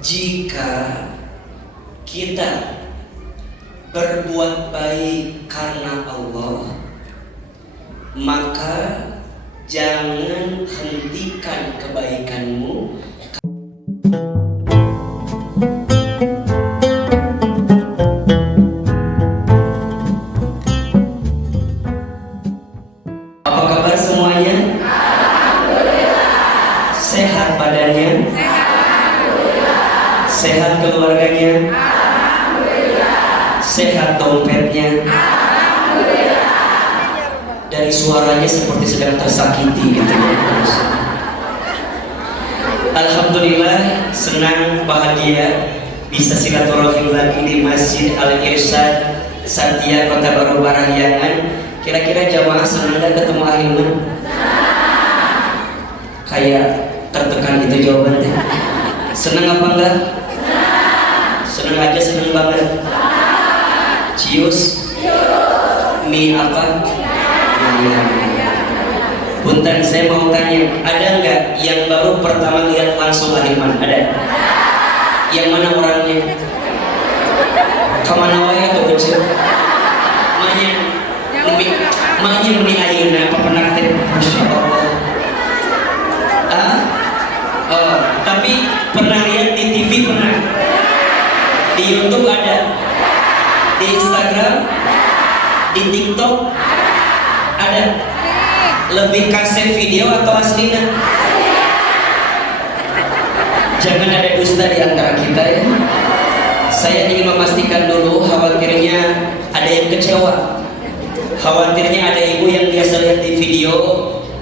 Jika kita berbuat baik karena Allah, maka jangan hentikan kebaikanmu. Apa kabar semuanya? Alhamdulillah. Sehat badannya? Sehat keluarganya? Sehat dompetnya? Alhamdulillah. Dari suaranya seperti sedang tersakiti gitu. Alhamdulillah, senang, bahagia bisa silaturahim lagi di Masjid Al-Irsyad Satya Kota Baru Parahyangan. Kira-kira jamaah senang gak ketemu Ahilman? Kayak tertekan gitu jawabannya. Senang apa enggak? Senang aja, senang banget. Cius? Mie apa? Iya. Punten, saya mau tanya, ada nggak yang baru pertama lihat langsung Ahilman? Ada? Yang mana orangnya? Kemana wae atau kecil? Maknya meni ayeuna apa pernah teh? Masya Allah. Oh, tapi pernah lihat di TV pernah? Di YouTube ada? Di Instagram? Di TikTok? Ada? Lebih kaset video atau aslinya? Jangan ada dusta di antara kita ya. Saya ingin memastikan dulu, khawatirnya ada yang kecewa. Khawatirnya ada ibu yang biasa lihat di video,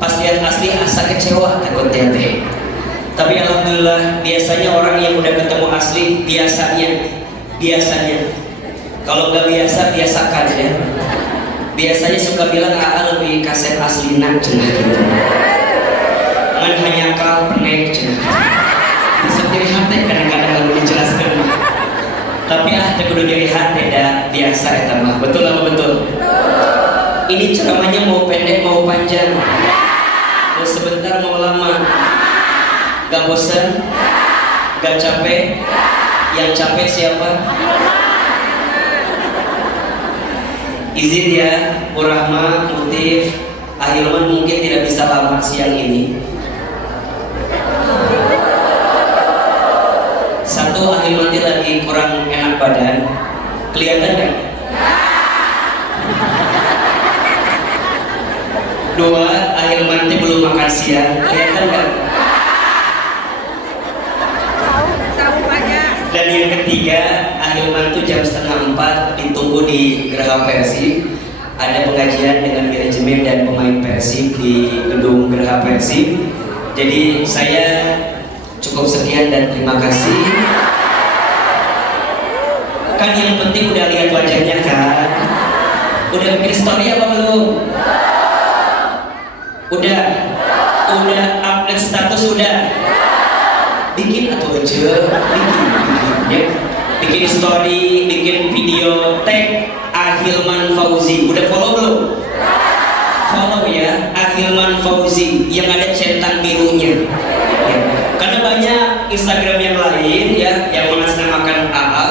pas lihat asli asa kecewa, takut tete. Tapi alhamdulillah, biasanya orang yang udah ketemu asli, biasanya kalau nggak biasa, biasakan ya. Biasanya suka bilang lebih kaset asli nak cenah gitu. Man hanya kal penek cenah. Seperti hati kadang-kadang lalu dijelaskan. Tapi kudu diri hati dah biasa eta mah. Betul apa betul? Ini ceramahnya mau pendek mau panjang? Mau sebentar mau lama? Gak bosan? Gak capek? Yang capek siapa? Izin ya, Rahma, Mutif, Ahilman mungkin tidak bisa lama siang ini. Satu, Ahilman lagi kurang enak badan. Kelihatan kan? Dua, Ahilman belum makan siang. Kelihatan kan? Dan yang ketiga, Ahilman jam 3:30 ditunggu di Geraha Persib. Ada pengajian dengan manajemen dan pemain Persib di gedung Geraha Persib. Jadi saya cukup sekian dan terima kasih. Kan yang penting udah lihat wajahnya kan? Udah bikin story apa belum? Udah update status udah? Bikin atau aja? Bikin story, bikin video, tag Ahilman Fauzi. Udah follow belum? Follow ya, Ahilman Fauzi yang ada centang birunya ya. Karena banyak Instagram yang lain ya yang mengatasnamakan AA.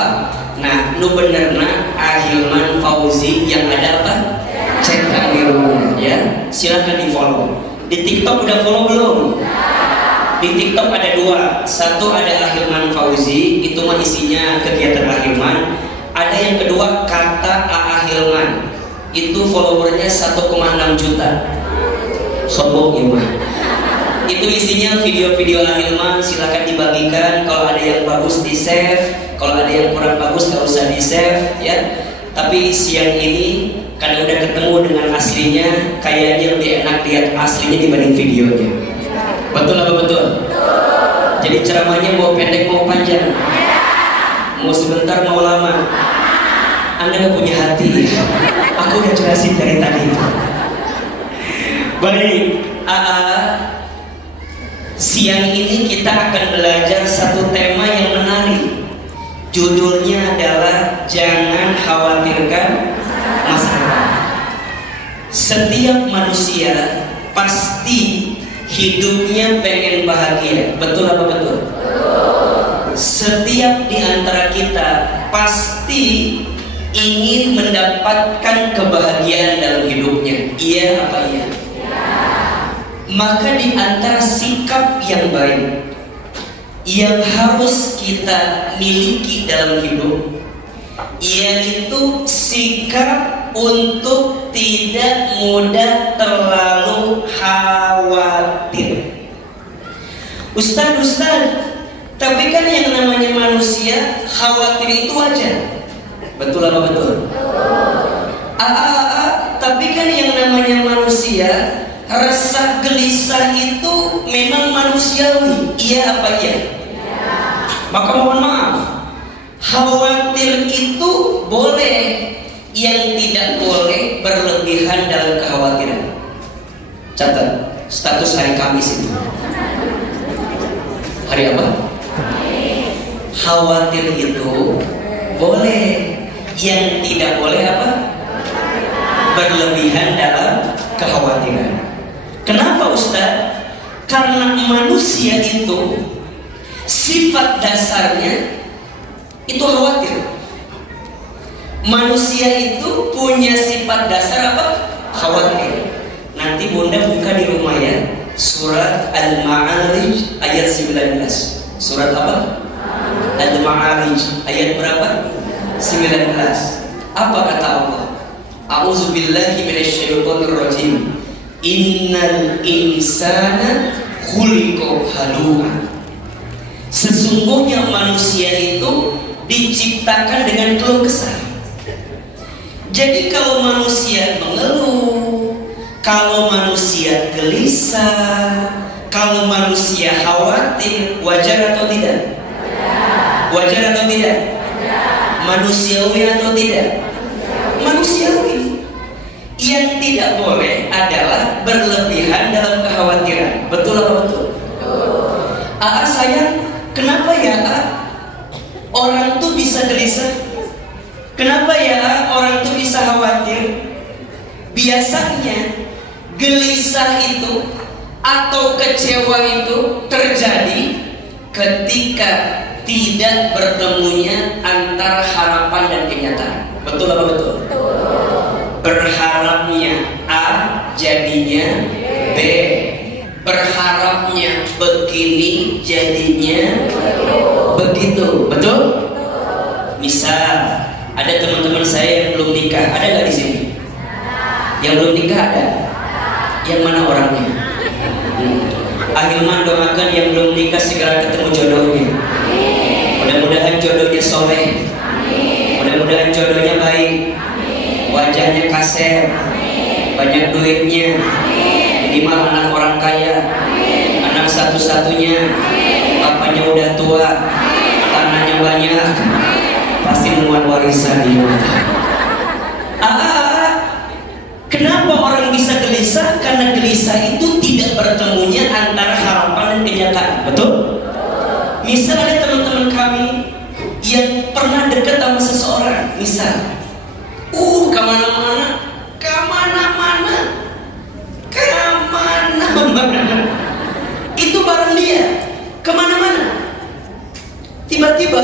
Nah, nu benerna Ahilman Fauzi yang ada apa? Centang birunya ya. Silakan di follow. Di TikTok udah follow belum? Di TikTok ada dua, satu ada Ahilman Fauzi, itu mah isinya kegiatan Ahilman. Ada yang kedua kata Ahilman, itu followernya 1,6 juta. Sombong ya mah. Itu isinya video-video Ahilman, silakan dibagikan. Kalau ada yang bagus di save, kalau ada yang kurang bagus nggak usah di save ya. Tapi siang ini karena udah ketemu dengan aslinya, kayaknya lebih enak lihat aslinya dibanding videonya. Betul apa betul? Jadi ceramahnya mau pendek mau panjang? Mau sebentar mau lama? Anda gak punya hati ya? Aku udah jelasin dari tadi itu. Baik, siang ini kita akan belajar satu tema yang menarik. Judulnya adalah jangan khawatirkan masalah. Setiap manusia pasti hidupnya pengen bahagia. Betul apa betul? Betul. setiap di antara kita pasti ingin mendapatkan kebahagiaan dalam hidupnya. Iya apa iya? Maka di antara sikap yang baik yang harus kita miliki dalam hidup, yaitu sikap untuk tidak mudah terlalu khawatir. Ustaz, tapi kan yang namanya manusia khawatir itu wajar. Betul apa betul? Tapi kan yang namanya manusia rasa gelisah itu memang manusiawi. Iya apa iya? Maka mohon maaf, khawatir itu boleh, yang tidak boleh berlebihan dalam kekhawatiran. Catat status hari Kamis itu. Hari apa? Khawatir itu boleh, yang tidak boleh apa? Berlebihan dalam kekhawatiran. Kenapa Ustaz? Karena manusia itu sifat dasarnya itu khawatir. Manusia itu punya sifat dasar apa? Khawatir. Nanti Bunda buka di rumah ya, surat Al-Ma'arij ayat 19. Surat apa? Al-Ma'arij ayat berapa? 19. Apa kata Allah? A'udzubillahi minasyaitonirrajim. Innal insana khuliqa halu'a. Sesungguhnya manusia itu diciptakan dengan keluh kesah. Jadi kalau manusia mengeluh, kalau manusia gelisah, kalau manusia khawatir, wajar atau tidak? Wajar atau tidak? Manusiawi atau tidak? Manusiawi. Yang tidak boleh adalah berlebihan dalam kekhawatiran. Betul apa betul? Sayang, kenapa ya orang tuh bisa gelisah? Kenapa ya orang tuh bisa khawatir? Biasanya gelisah itu atau kecewa itu terjadi ketika tidak bertemunya antara harapan dan kenyataan. Betul apa betul? Berharapnya A jadinya B, berharapnya begini jadinya begitu. Betul? Misal ada teman-teman saya yang belum nikah, ada nggak di sini? Yang belum nikah ada? Yang mana orangnya? Ahilman doakan yang belum nikah segera ketemu jodohnya. Mudah-mudahan jodohnya soleh. Mudah-mudahan jodohnya baik. Wajahnya kasar, banyak duitnya, minimal anak orang kaya, anak satu-satunya, bapaknya udah tua, tanahnya banyak, pasti muat warisan dia. Kenapa orang bisa gelisah? Karena gelisah itu tidak bertemunya antara harapan dan kenyataan. Betul? Misal ada teman-teman kami yang pernah dekat sama seseorang, misal kemana-mana, itu bareng dia, kemana-mana. Tiba-tiba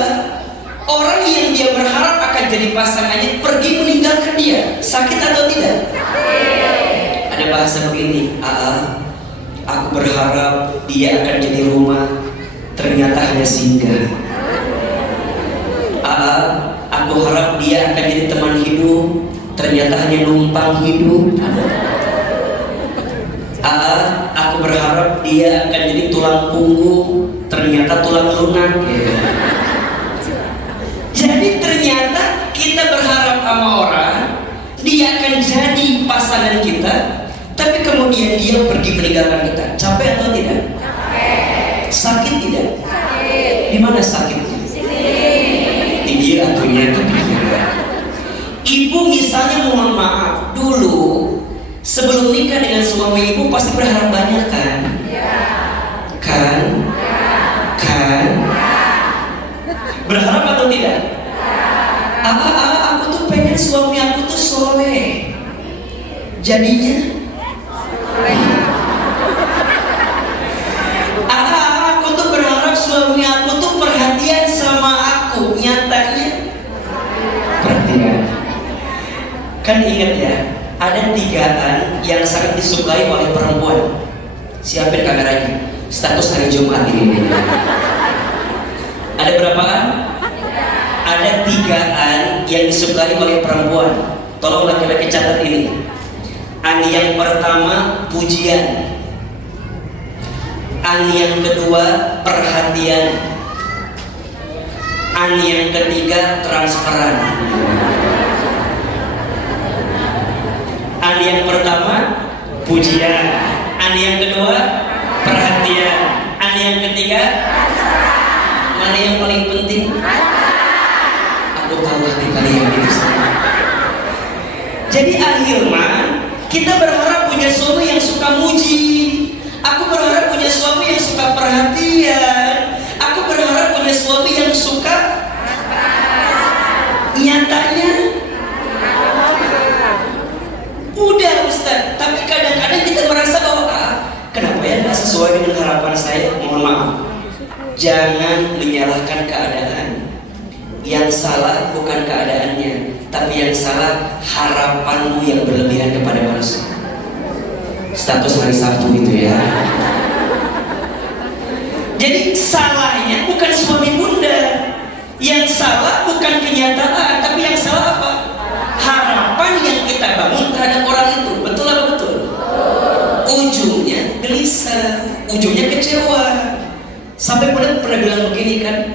orang yang dia berharap akan jadi pasangannya pergi meninggalkan dia. Sakit atau tidak? Ada bahasa begini, aku berharap dia akan jadi rumah, ternyata hanya singgah. Aku harap dia akan jadi teman hidup, ternyata hanya numpang hidup. Aku berharap dia akan jadi tulang punggung, ternyata tulang lunak. Jadi ternyata kita berharap sama orang, dia akan jadi pasangan kita, tapi kemudian dia pergi meninggalkan kita. Capek atau tidak? Capek. Sakit tidak? Sakit. Di mana sakitnya? Di dia atunya itu. Ibu misalnya, mohon maaf, dulu sebelum nikah dengan suami ibu pasti berharap banyak kan? Kan? Berharap atau tidak? Aku tuh pengen suami aku tuh soleh. Jadinya aku tuh berharap suami aku tuh perhatian sama Kan ingat ya, ada 3an yang sangat disukai oleh perempuan. Siapin kameranya, status hari Jumat ini. Ada berapaan? Ada 3an yang disukai oleh perempuan. Tolong laki-laki catat ini. An yang pertama pujian. An yang kedua perhatian. An yang ketiga transferan. An yang pertama pujian. An yang kedua perhatian. An yang ketiga mana yang paling penting? Aku tahu hati kalian itu semua. Jadi akhirnya kita berharap punya suami yang suka muji. Aku berharap punya suami yang suka perhatian. Aku berharap punya suami yang suka. Nyatanya udah Ustaz, tapi kadang-kadang kita merasa bahwa kenapa ya nggak sesuai dengan harapan saya. Mohon maaf, jangan menyalahkan keadaan. Yang salah bukan keadaannya, tapi yang salah harapanmu yang berlebihan kepada manusia. Status hari Sabtu itu ya. Jadi salahnya bukan suami bunda, yang salah bukan kenyataan, tapi yang salah apa? Harapan yang kita bangun terhadap orang itu. Betul apa betul? Ujungnya gelisah, ujungnya kecewa. Sampai pernah bilang begini kan,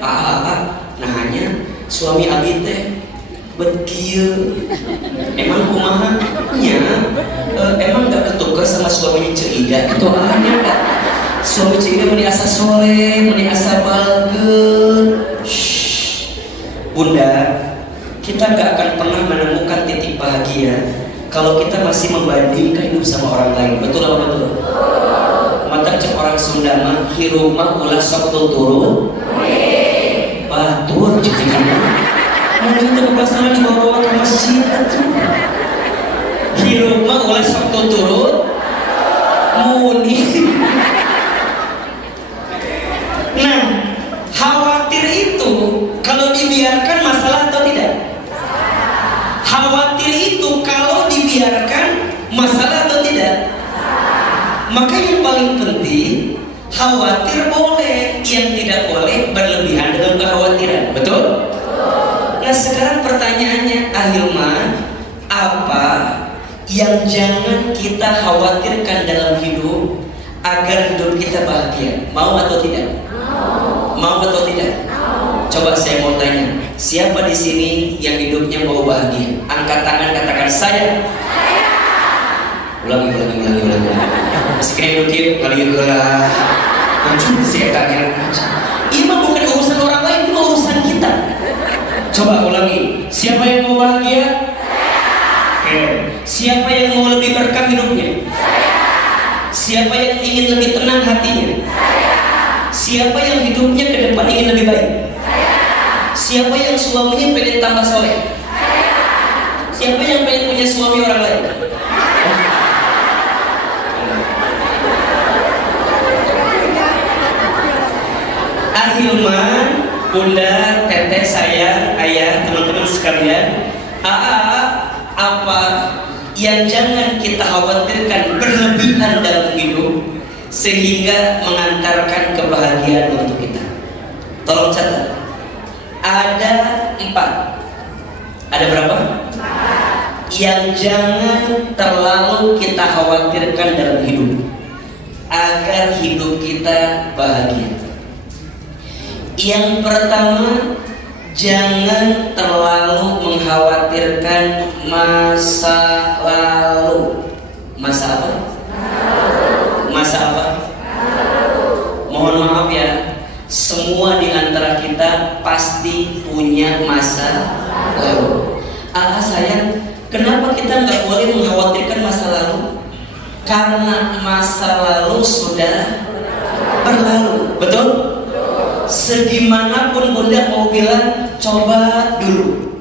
nah hanya suami abi teh begitu. Emang kumaha nya? Emang gak ketukar sama suaminya Ceida gitu ada. Suami Ceida meni asa soleh, meni asa balgeun. Bunda, kita gak akan pernah menemukan titik bahagia kalau kita masih membandingkan hidup sama orang lain. Betul apa betul? Mata cek orang Sunda mah hirup mah ulah sok turun. Batur jadi mau itu pasangan dibawa ke masjid. Hirup mah ulah sok turun. Muni. Nah, khawatir itu kalau dibiarkan masalah atau tidak? Khawatir itu kalau dibiarkan masalah atau tidak? Maka yang paling penting, khawatir boleh, yang tidak boleh berlebihan dengan kekhawatiran. Betul? Nah sekarang pertanyaannya, Ahilman, apa yang jangan kita khawatirkan dalam hidup agar hidup kita bahagia? Mau atau tidak? Mau atau tidak? Coba saya mau tanya, siapa di sini yang hidupnya mau bahagia? Angkat tangan, katakan saya. Ulangi. Masih kena duduk, kali lah. Cuma saya tanya. Ini bukan urusan orang lain, ini urusan kita. Coba ulangi. Siapa yang mau bahagia? Oke. Siapa yang mau lebih berkah hidupnya? Siapa yang ingin lebih tenang hatinya? Siapa yang hidupnya ke depan ingin lebih baik? Siapa yang suaminya pengen tambah soleh? Siapa yang pengen punya suami orang lain? Ahilman, bunda, teteh, sayang, ayah, teman-teman sekalian, apa yang jangan kita khawatirkan berlebihan dalam hidup sehingga mengantarkan kebahagiaan untuk kita? Tolong catat. Ada 4. Ada berapa? Yang jangan terlalu kita khawatirkan dalam hidup agar hidup kita bahagia. Yang pertama, jangan terlalu mengkhawatirkan masa lalu. Masa apa? Masa apa? Mohon maaf ya, semua di antara kita pasti punya masa lalu. Sayang, kenapa kita nggak boleh mengkhawatirkan masa lalu? Karena masa lalu sudah berlalu, betul? Segimanapun bunda mau bilang, coba dulu.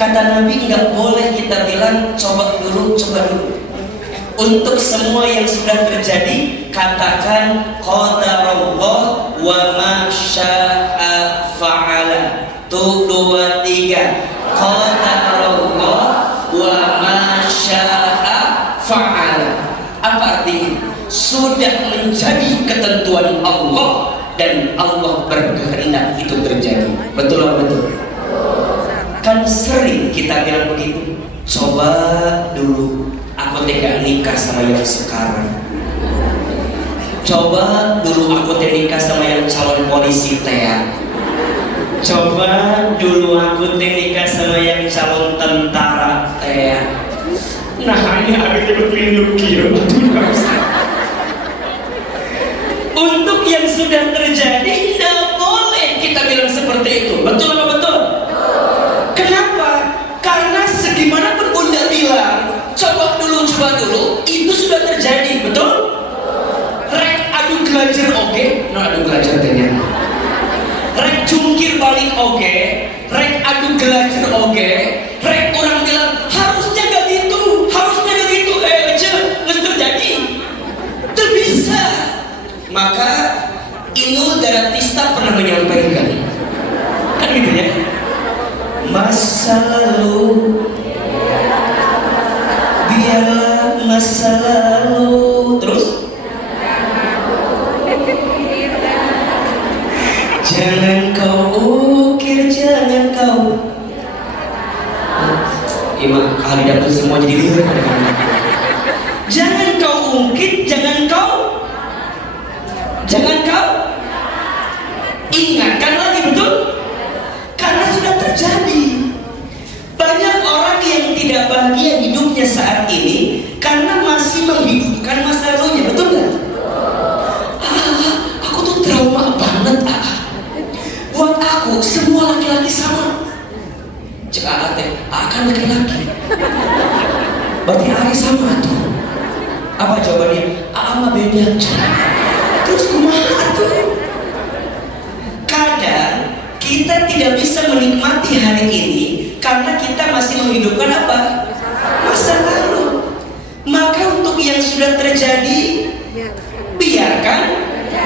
Kata Nabi nggak boleh kita bilang coba dulu. Untuk semua yang sudah terjadi, katakan qadarullah wa ma syaa fa'ala. 1, 2, 3. menjadi ketentuan Allah dan Allah berkehendak itu terjadi. Betul atau betul? Kan sering kita bilang begitu. Coba dulu aku tidak nikah sama yang sekarang. Coba dulu aku nikah sama yang calon polisi teh. Coba dulu aku nikah sama yang calon tentara teh. Nah hanya agak berpindah kira. Untuk yang sudah terjadi tidak boleh kita bilang seperti itu. Betul apa betul? Kenapa? Karena segimanapun Bunda bilang coba dulu itu sudah terjadi. Betul? Rek adu gelajar oke, no adu gelajar tanya. Rek jungkir balik oke, rek adu gelajar oke, rek orang bilang harusnya gak gitu, nggak terjadi, terbisa. Maka Inul Daratista pernah menyampaikan, kan gitu ya, masa lalu biarlah masa lalu, terus jangan kau ukir, jangan kau Imam ahli dapur semua jadi lirik. Jangan kau ungkit, jangan kau ingatkan lagi, betul? Karena sudah terjadi. Banyak orang yang tidak bahagia hidupnya saat ini karena masih menghidupkan masa lalunya, betul nggak? Aku tuh trauma banget. Buat aku semua laki-laki sama. Cek akan laki-laki. Berarti Ari sama tuh. Apa jawabannya? Ama beda. Terus kumaha tuh? Kadang kita tidak bisa menikmati hari ini karena kita masih menghidupkan apa? Masa lalu. Maka untuk yang sudah terjadi biarkan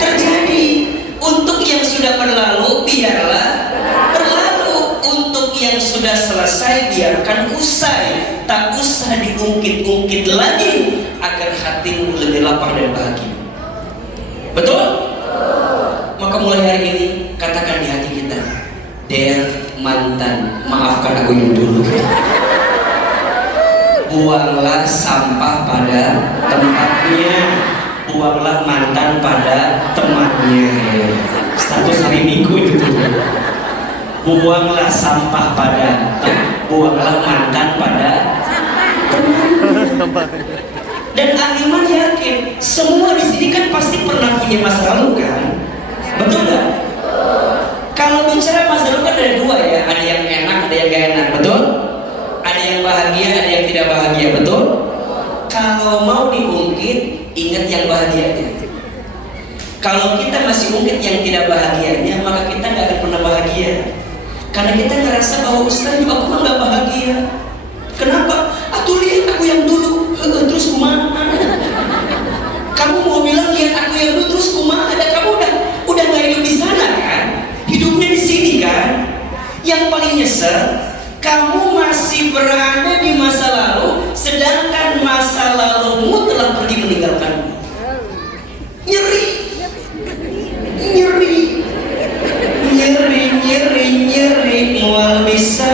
terjadi. Untuk yang sudah berlalu biarlah berlalu. Untuk yang sudah selesai biarkan usai. Tak usah diungkit-ungkit lagi agar hatimu lebih lapang dan bahagia. Betul? Maka mulai hari ini katakan di hati kita, der mantan, maafkan aku yang dulu. Buanglah sampah pada tempatnya, buanglah mantan pada temannya. Status hari Minggu itu tuh. Buanglah sampah pada, buanglah mantan pada temannya. Dan Ahliman yakin semua di sini kan pasti pernah punya masa lalu kan, betul nggak? Kalau bicara masa lalu kan ada dua ya, ada yang enak, ada yang gak enak, betul? Ada yang bahagia, ada yang tidak bahagia, betul? Kalau mau diungkit, ingat yang bahagianya. Kalau kita masih ungkit yang tidak bahagianya, maka kita nggak akan pernah bahagia. Karena kita ngerasa bahwa Ustaz juga aku nggak bahagia. Kenapa? Atuh lihat aku yang dulu, terus kumaha? Kamu mau bilang lihat aku yang dulu terus kumaha? Ada kamu udah nggak hidup di sana kan? Hidupnya di sini kan? Yang paling nyesel, kamu masih berada di masa lalu, sedangkan masa lalumu telah pergi meninggalkanmu. Nyeri, mual bisa.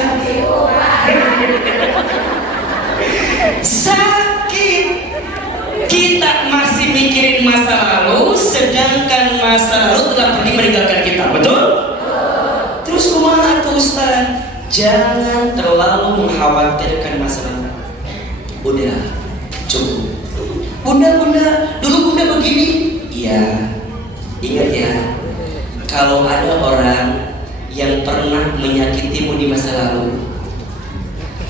Sakit. Kita masih mikirin masa lalu, sedangkan masa lalu telah pergi meninggalkan kita, betul? Terus kumaha tuh Ustaz? Jangan terlalu mengkhawatirkan masa lalu. Udah, cukup. Bunda, dulu Bunda begini. Iya, ingat ya, kalau ada orang yang pernah menyakitimu di masa lalu,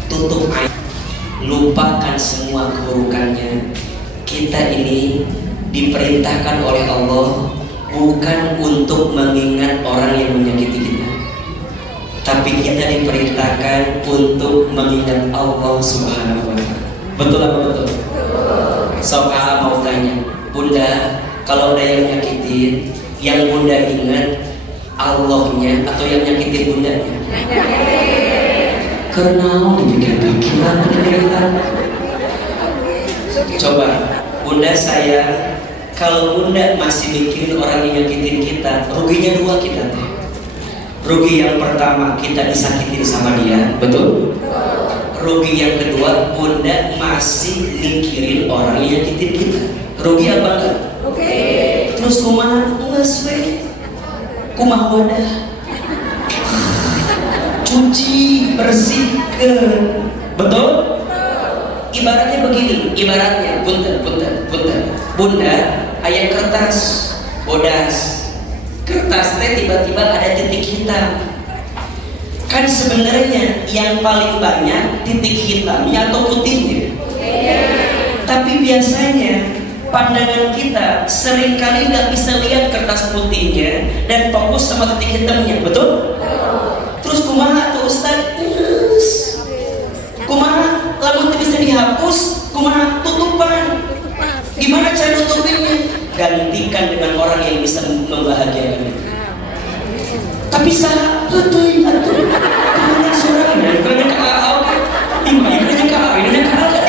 tutup air, lupakan semua keburukannya. Kita ini diperintahkan oleh Allah bukan untuk mengingat orang yang menyakiti kita, tapi kita diperintahkan untuk mengingat Allah Subhanahu wa Ta'ala. Betul apa betul? Soal mau tanya, Bunda, kalau ada yang nyakitin, yang Bunda ingat Allahnya atau yang nyakitin Bundanya? Karena dipikir-pikir. Coba, Bunda saya kalau bunda masih mikirin orang yang nyakitin kita, ruginya dua kita teh. Rugi yang pertama kita disakitin sama dia, betul? Rugi yang kedua bunda masih mikirin orang yang nyakitin kita. Rugi apa enggak? Oke. Terus kumaha? Nges we. Kumaha wadah? Cuci, bersihkan. Betul? Ibaratnya begini, ibaratnya bunda, ayam kertas, bodas, kertas teh tiba-tiba ada titik hitam. Kan sebenarnya yang paling banyak titik hitamnya atau putihnya. Tapi biasanya pandangan kita seringkali nggak bisa lihat kertas putihnya dan fokus sama titik hitamnya, betul? Terus kumaha tuh Ustaz? Kumaha lamun bisa dihapus, kumaha tutupan? Gimana cara nutupinnya? Gantikan dengan orang yang bisa membahagiakan. Tapi salah betul atuh. Karena sorangan karena kaal. Imannya kaal, ini kaal kan.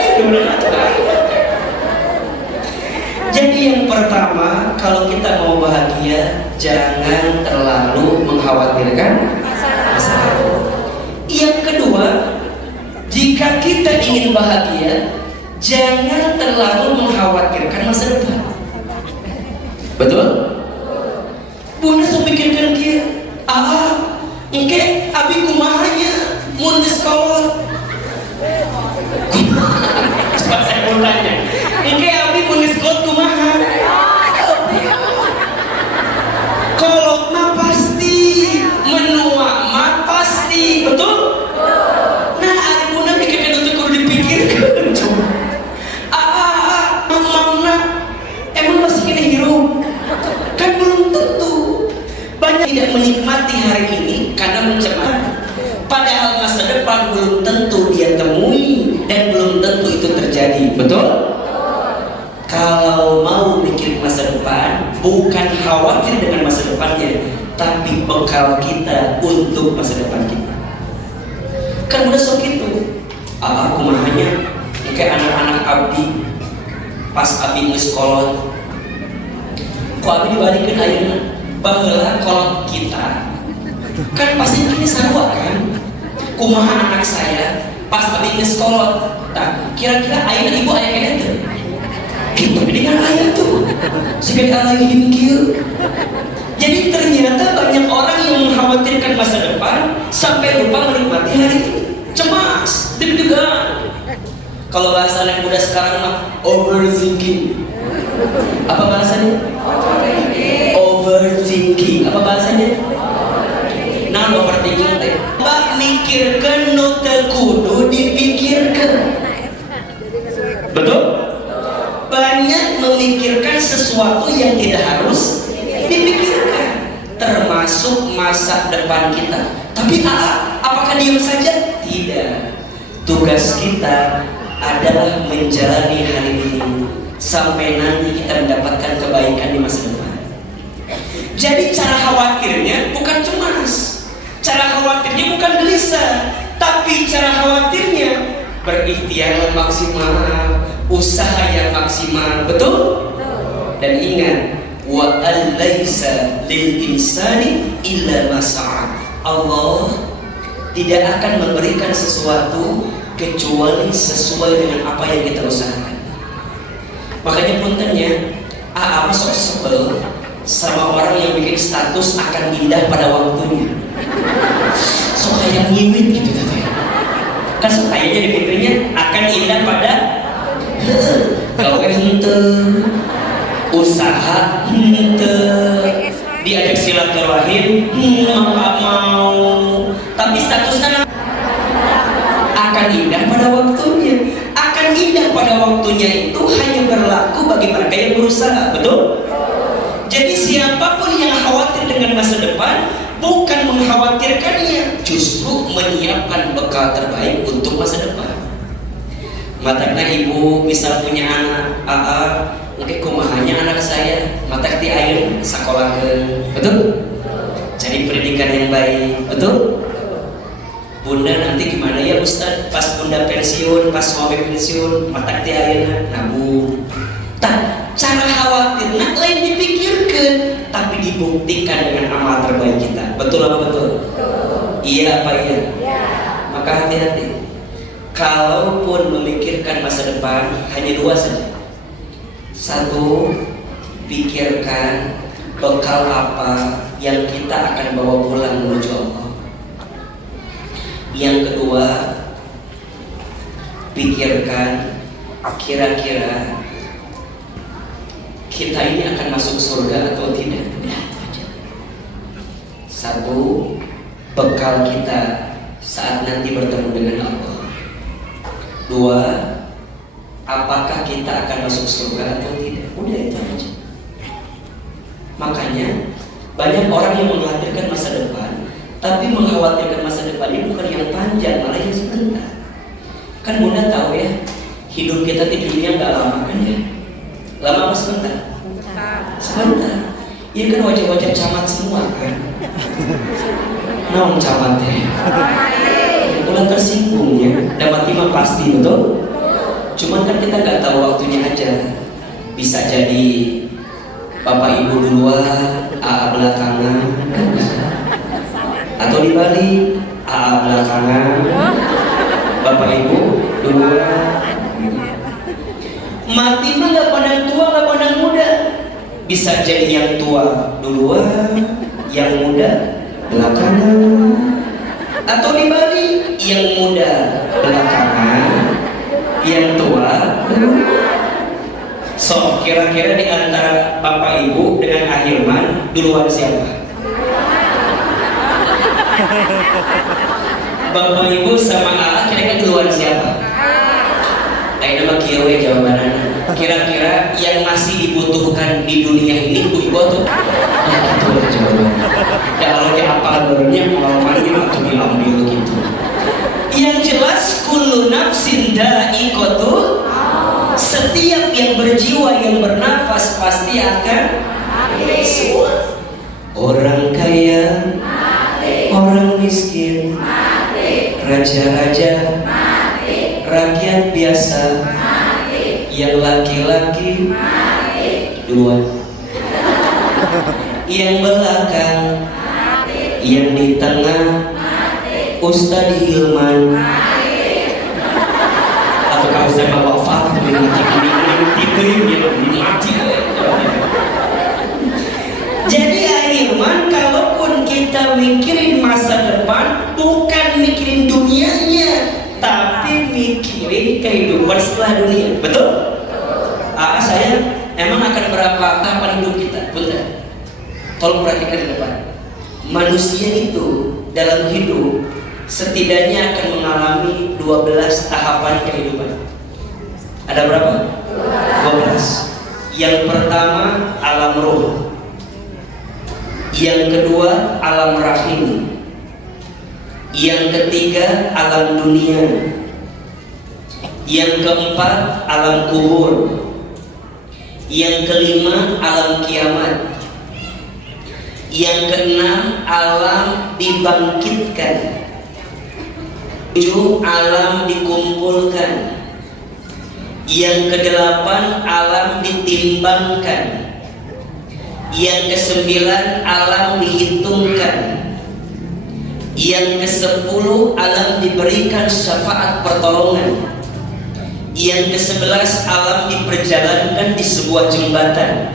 Jadi yang pertama, kalau kita mau bahagia, jangan terlalu mengkhawatirkan masa lalu. Yang kedua, jika kita ingin bahagia, jangan terlalu mengkhawatirkan masa depan. Betul? Bunda sok pikirkan dia, engke abi kumahanya mun geus kolot. Coba saya mau tanya, engke abi mun geus kolot kumaha? Kolot mah pasti, menua mah pasti, betul? Nah, ari bunda pikirkan untuk kudu dipikirkan. Mamna emang masih kena hirup? Kan belum tentu. Banyak tidak menikmati hari ini karena mencemar. Padahal masa depan belum tentu dia temui dan belum tentu itu terjadi, betul? Kalau mau mikir masa depan, bukan khawatir dengan masa depannya, tapi bekal kita untuk masa depan kita. Kan udah sok itu. Kumahanya kayak anak-anak abdi pas abdi geus kolot. Ku abdi dibalikeun ayeuna. Baheula kolot kita kan pasti kini sarua kan. Kumaha anak saya pas abdi geus kolot. Tah, kira-kira ayeuna ibu aya kene teu? Kitu dengan aya tuh. Segede alaihin kieu. Jadi ternyata banyak orang yang mengkhawatirkan masa depan sampai lupa menikmati hari ini. Cemas, deg-degan. Kalau bahasa anak muda sekarang mah overthinking. Apa bahasanya? Overthinking. Apa bahasanya? Nah, overthinking teh. Mbak mikirkan nu teu kudu dipikirkan. Betul? Banyak memikirkan sesuatu yang tidak harus dipikirkan, termasuk masa depan kita. Tapi apakah diam saja? Tidak. Tugas kita adalah menjalani hari ini sampai nanti kita mendapatkan kebaikan di masa depan. Jadi cara khawatirnya bukan cemas, cara khawatirnya bukan gelisah, tapi cara khawatirnya berikhtiar maksimal, usaha yang maksimal, betul? Dan ingat, wa alaisa lil insani illa ma sa'a. Allah tidak akan memberikan sesuatu kecuali sesuai dengan apa yang kita usahakan. Makanya puntennya, apa sok sebel sama orang yang bikin status akan indah pada waktunya. So kayak nyiwit gitu katanya. Kan so kayaknya dipikirnya akan indah pada gawe henteu, usaha henteu, diajak silaturahim nggak mau, tapi statusnya akan indah pada waktunya. Akan indah pada waktunya itu hanya berlaku bagi mereka yang berusaha, betul? Jadi siapapun yang khawatir dengan masa depan bukan mengkhawatirkannya, justru menyiapkan bekal terbaik untuk masa depan. Matanya ibu bisa punya anak, mungkin kumahanya anak saya, mata ti ayeuna sakolahkeun, betul? Cari pendidikan yang baik, betul? Bunda nanti gimana ya Ustaz? Pas bunda pensiun, pas suami pensiun, mata ti ayeuna nabung. Tah, cara khawatir nah lain dipikirkan, tapi dibuktikan dengan amal terbaik kita. Betul apa betul? Iya apa iya? Maka hati-hati. Kalaupun memikirkan masa depan, hanya dua saja. Satu, pikirkan bekal apa yang kita akan bawa pulang menuju Allah. Yang kedua, pikirkan kira-kira kita ini akan masuk surga atau tidak. Satu, bekal kita saat nanti bertemu dengan Allah. Dua, apakah kita akan masuk surga atau tidak. Udah itu aja. Makanya banyak orang yang mengkhawatirkan masa depan, tapi mengkhawatirkan masa depannya bukan yang panjang, malah yang sebentar. Kan Bunda tahu ya, hidup kita di dunia nggak lama kan ya? Lama apa sebentar? Sebentar. Iya kan wajah-wajah camat semua kan? Naon camat ya? Mulai tersinggung ya. Dapat mah pasti betul. Cuman kan kita nggak tahu waktunya aja. Bisa jadi Bapak Ibu duluan, AA belakangan, atau dibalik AA belakangan, Bapak Ibu duluan. Mati mah nggak pandang tua, nggak pandang muda. Bisa jadi yang tua duluan, yang muda belakangan, atau dibalik yang muda belakangan, yang tua duluan. So, kira-kira di antara Bapak Ibu dengan Ahilman duluan siapa? Bapak Ibu sama AA kira-kira duluan siapa? Ayo nama kira jawabannya. Kira-kira yang masih dibutuhkan di dunia ini ibu-ibu tuh? Ya itu jawabannya. Ya kalau dia apa barunya pengalamannya atau diambil gitu. Yang jelas kullu nafsin dha'iqatul. Setiap yang berjiwa, yang bernafas pasti akan mati. Orang kaya, orang miskin, raja-raja, rakyat biasa, yang laki-laki duluan, yang belakang, yang di tengah, Ustadz Hilman. Kalau saya mau wafat, jadi Ahilman, kalaupun kita mikirin masa depan, bukan mikirin dunianya, tapi mikirin kehidupan setelah dunia. Betul? Saya emang akan berapa tahapan hidup kita? Betul? Tolong perhatikan ke depan. Manusia itu dalam hidup setidaknya akan mengalami 12 tahapan kehidupan. Ada berapa? 12. Yang pertama alam roh. Yang kedua alam rahim. Yang ketiga alam dunia. Yang keempat alam kubur. Yang kelima alam kiamat. Yang keenam alam dibangkitkan. 7 alam dikumpulkan. Yang kedelapan alam ditimbangkan. Yang kesembilan alam dihitungkan. Yang kesepuluh alam diberikan syafaat pertolongan. Yang ke-11 alam diperjalankan di sebuah jembatan.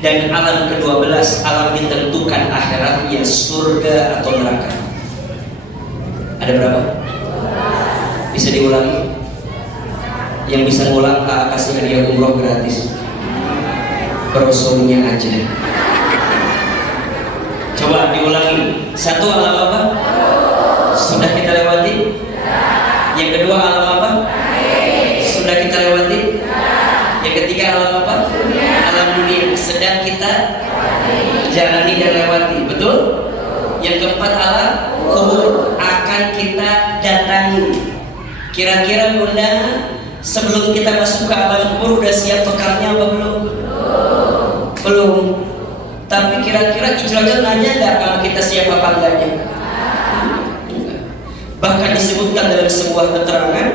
Dan alam ke-12 alam ditentukan akhiratnya surga atau neraka. Ada berapa? Bisa diulangi? Yang bisa ngulang kasih hadiah umroh gratis. Brosurnya aja. Coba diulangi. Satu alam apa? Sudah kita lewati. Yang kedua alam apa? Sudah kita lewati. Yang ketiga alam apa? Alam dunia. Sedang kita jalani dan lewati. Betul? Yang keempat alam kubur akan kita datangi. Kira-kira Bunda sebelum kita masuk ke alam kubur udah siap bekalnya apa belum? Belum. Tapi kira-kira Ijrojal nanya nggak kalau kita siap apa enggaknya? Bahkan disebutkan dalam sebuah keterangan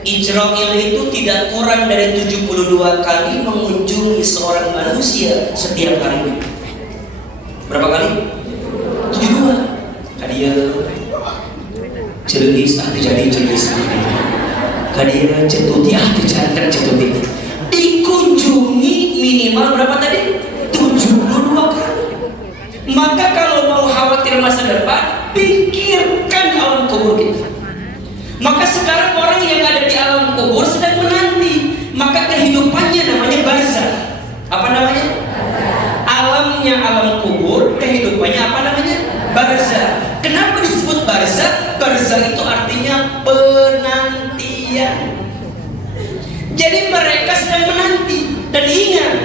Israil itu tidak kurang dari 72 kali mengunjungi seorang manusia setiap harinya. Berapa kali? 72. Kadia celis atau jadi celis. Kadia cetuti atau jantan cetuti. Dikunjungi minimal berapa tadi? 72 kali. Maka kalau mau khawatir masa depan, pikirkan alam kubur kita. Maka sekarang orang yang ada di alam kubur sedang menanti, maka kehidupannya namanya barzakh. Apa namanya? Alamnya alam kubur, kehidupannya apa namanya? Barzakh. Kenapa disebut barzakh? Barzakh itu artinya penantian. Jadi mereka sedang menanti. Dan ingat,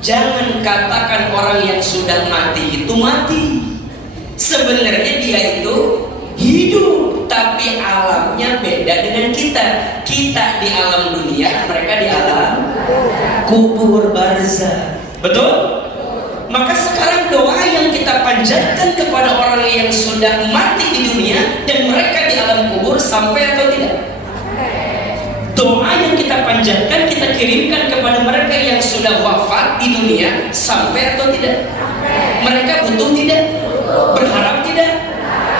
jangan katakan orang yang sudah mati itu mati. Sebenarnya dia itu hidup, tapi alamnya beda dengan kita. Kita di alam dunia, mereka di alam kubur barzakh. Betul? Maka sekarang doa yang kita panjatkan kepada orang yang sudah mati di dunia dan mereka di alam kubur sampai atau tidak? Doa yang kita panjatkan, kita kirimkan kepada mereka yang sudah wafat di dunia sampai atau tidak? Mereka butuh tidak? Berharap tidak?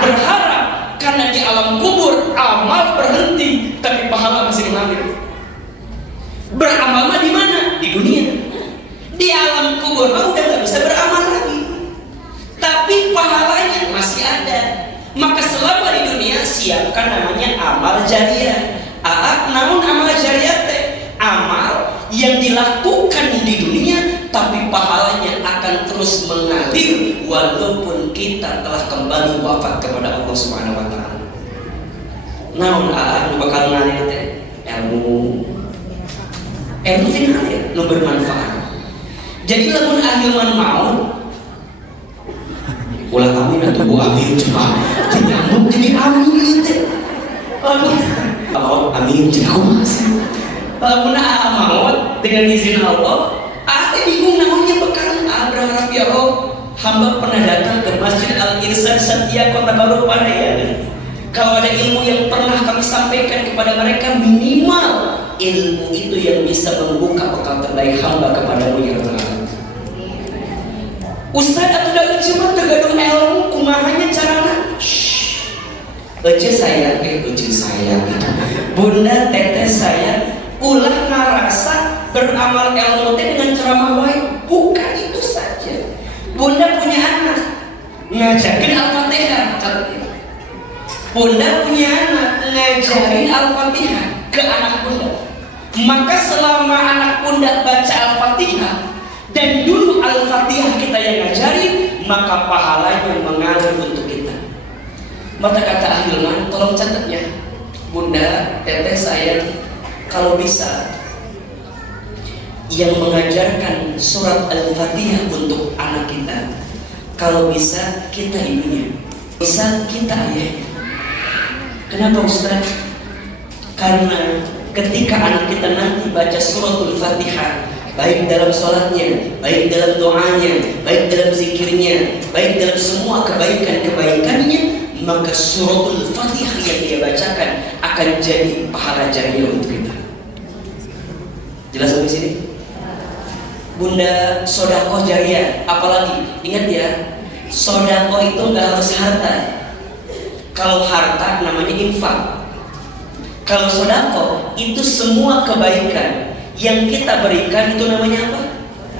Berharap. Karena di alam kubur amal berhenti, tapi pahala masih mengalir. Beramal mah di mana? Di dunia. Di alam kubur mah udah nggak bisa beramal lagi, tapi pahalanya masih ada. Maka selama di dunia siapkan namanya amal jariyah. Namun amal jariyah teh amal yang dilakukan di dunia, tapi pahalanya akan terus mengalir walaupun kita telah kembali wafat kepada Allah Subhanahu Wa Taala. Namun bakal ngalir teh ilmu yang ngalir, nu bermanfaat. Jadi lamun ahilman maut, ulah amin atau bu amin cuma nyambung jadi amin itu. Lamun amin cuma lamun maut dengan izin Allah, bingung namanya bekalan. Berharap ya Allah, hamba pernah datang ke Masjid Al-Irsyad Satya Kota Baru Parayan. Kalau ada ilmu yang pernah kami sampaikan kepada mereka, minimal ilmu itu yang bisa membuka bekal terbaik hamba kepadamu ya Allah. Ustaz atau dah cuma tergaduh ilmu kumahanya carana. Ece saya gitu. Bunda teteh saya ulah ngarasa beramal ilmu teh dengan ceramah wae. Bukan itu saja. Bunda punya anak, ngajarin Al-Fatihah. Bunda punya anak, ngajarin Al-Fatihah ke anak bunda. Maka selama anak bunda baca Al-Fatihah dan dulu Al-Fatihah kita yang ngajarin, maka pahalanya mengalir untuk kita. Maka kata ahilman, tolong catat ya, bunda, teteh sayang, kalau bisa yang mengajarkan surat Al-Fatihah untuk anak kita, kalau bisa kita ibunya, bisa kita ayahnya. Kenapa Ustaz? Karena ketika anak kita nanti baca suratul Fatihah, baik dalam sholatnya, baik dalam doanya, baik dalam zikirnya, baik dalam semua kebaikan-kebaikannya, maka suratul Fatihah yang dia bacakan akan jadi pahala jariyah untuk kita. Jelas sampai sini? Bunda, sodakoh jariyah, apalagi ingat ya, sodakoh itu nggak harus harta. Kalau harta namanya infak. Kalau sodakoh itu semua kebaikan yang kita berikan itu namanya apa?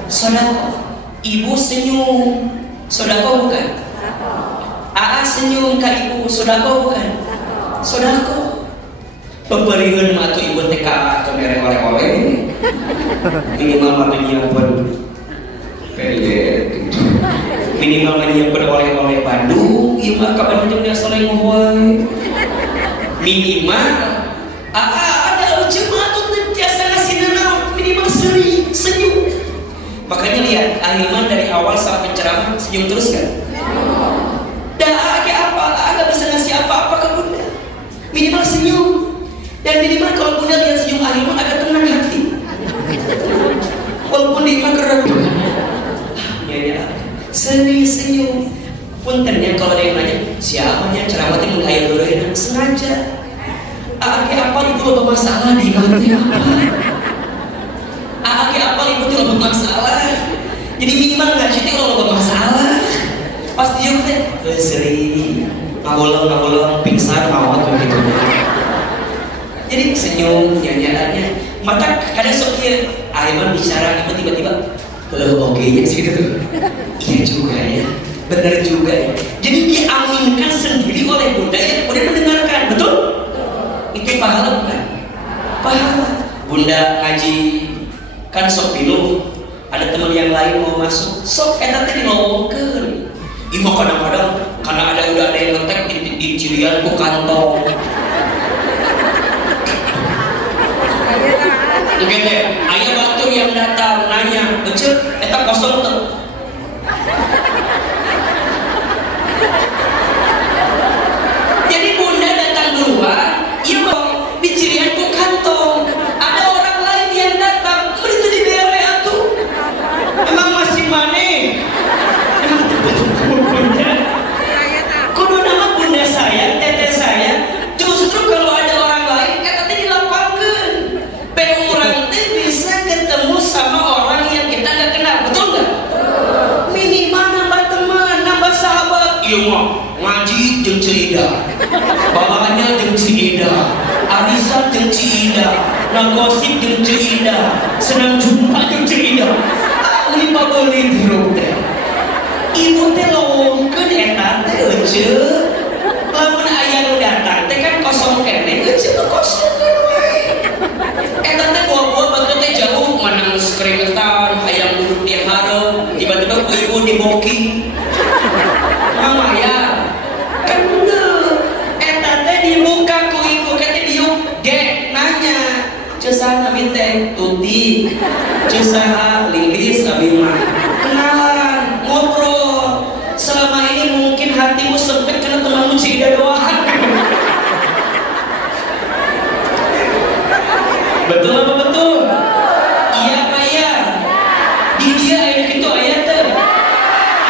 Sodakoh. Ibu senyum, sodakoh bukan? Aa senyum ke ibu, sodakoh bukan? Sodakoh. Pemberian matu ibu TK atau merek oleh-oleh minimal menyiapkan minimal menyiapkan oleh-oleh Bandung. Iya mah kapan jam dia soleh ngohoi minimal ada jemaah tuh biasa ngasih naon minimal senyum. Makanya lihat ahilman dari awal sampai ceramah senyum terus kan? Dah kayak apa? Agak bisa ngasih apa-apa ke bunda. Minimal senyum. Dan minimal kalau bunda lihat senyum ahilman agak tenang hati. Walaupun dia kerak. Ya. Senyum. Puntennya kalau ada yang nanya siapanya ceramahnya menghayal dulu sengaja Aagi apa ibu lo bermasalah di nanti apa? Aagi apa ibu tuh lo bermasalah? Jadi minimal ngaji tuh lo bermasalah. Pas dia teh sering ngawulung pingsan mawat begitu. Jadi senyum nyanyiannya. Maka kadang sok dia Aiman bicara tiba-tiba oke ya sih gitu. Iya juga ya, benar juga ya. Jadi diaminkan sendiri oleh Bunda yang kemudian mendengarkan, betul? Itu pahala bukan? Pahala. Bunda ngaji kan sok pilu, ada teman yang lain mau masuk, sok eta teh dilowongkeun. Ibu kadang-kadang karena udah ada yang ngetek di cilian ku kantong. Oke deh, ayah batur yang datang nanya, kecil, eta kosong tuh. Jadi Bunda datang duluan, ibu di cilian ku kantong. Ada orang lain yang datang, itu di daerah atuh. Emang masih maneh? Kudu nama Bunda saya, teteh saya. Justru kalau ada orang lain, tadi dilapangkan. Orang teh bisa ketemu sama orang yang kita nggak kenal, betul nggak? Minimal nambah teman, nambah sahabat. Iya mah ngaji jeung Cida, bapaknya jeung Cida, Arisa jeung Cida, nagosip jeung Cida, senang jumpa jeung Cida. Ini pabeli diruk teh. Ibu teh lowongkeun eta teh euceuk. Lamun aya nu datang teh kan kosong keneh, euceuk kosongkeun wae. Eta teh buah-buah batu teh jauh manang keringetan, hayang duduk di hareup, tiba-tiba ku ibu diboki. Mama ya, kan bener. Eta teh dibuka ku ibu kata diuk, "Dek, nanya." Ceusah abi teh Tuti. Ceusah Lilis abi mah. Kenalan, ngobrol. Selama ini mungkin hatimu sempit karena temanmu Cida doang. Betul apa betul? Iya apa iya? Di dia ayah itu ayah tuh.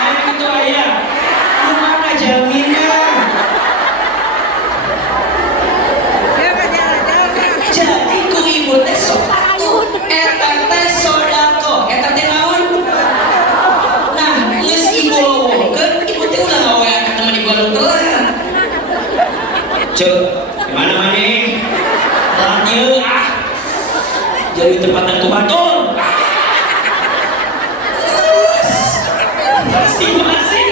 Ayah itu ayah. Mana jaminan? Jadi ku ibu teh sodako. Eta teh sodako. Eta teh naon? Nah, geus ibu lowongkeun, ibu teh ulah ngawean ka teman ibu anu telat. Cuk, gimana maneh? Lanjut ah. Jadi tempatan tuh batul. Masing-masing.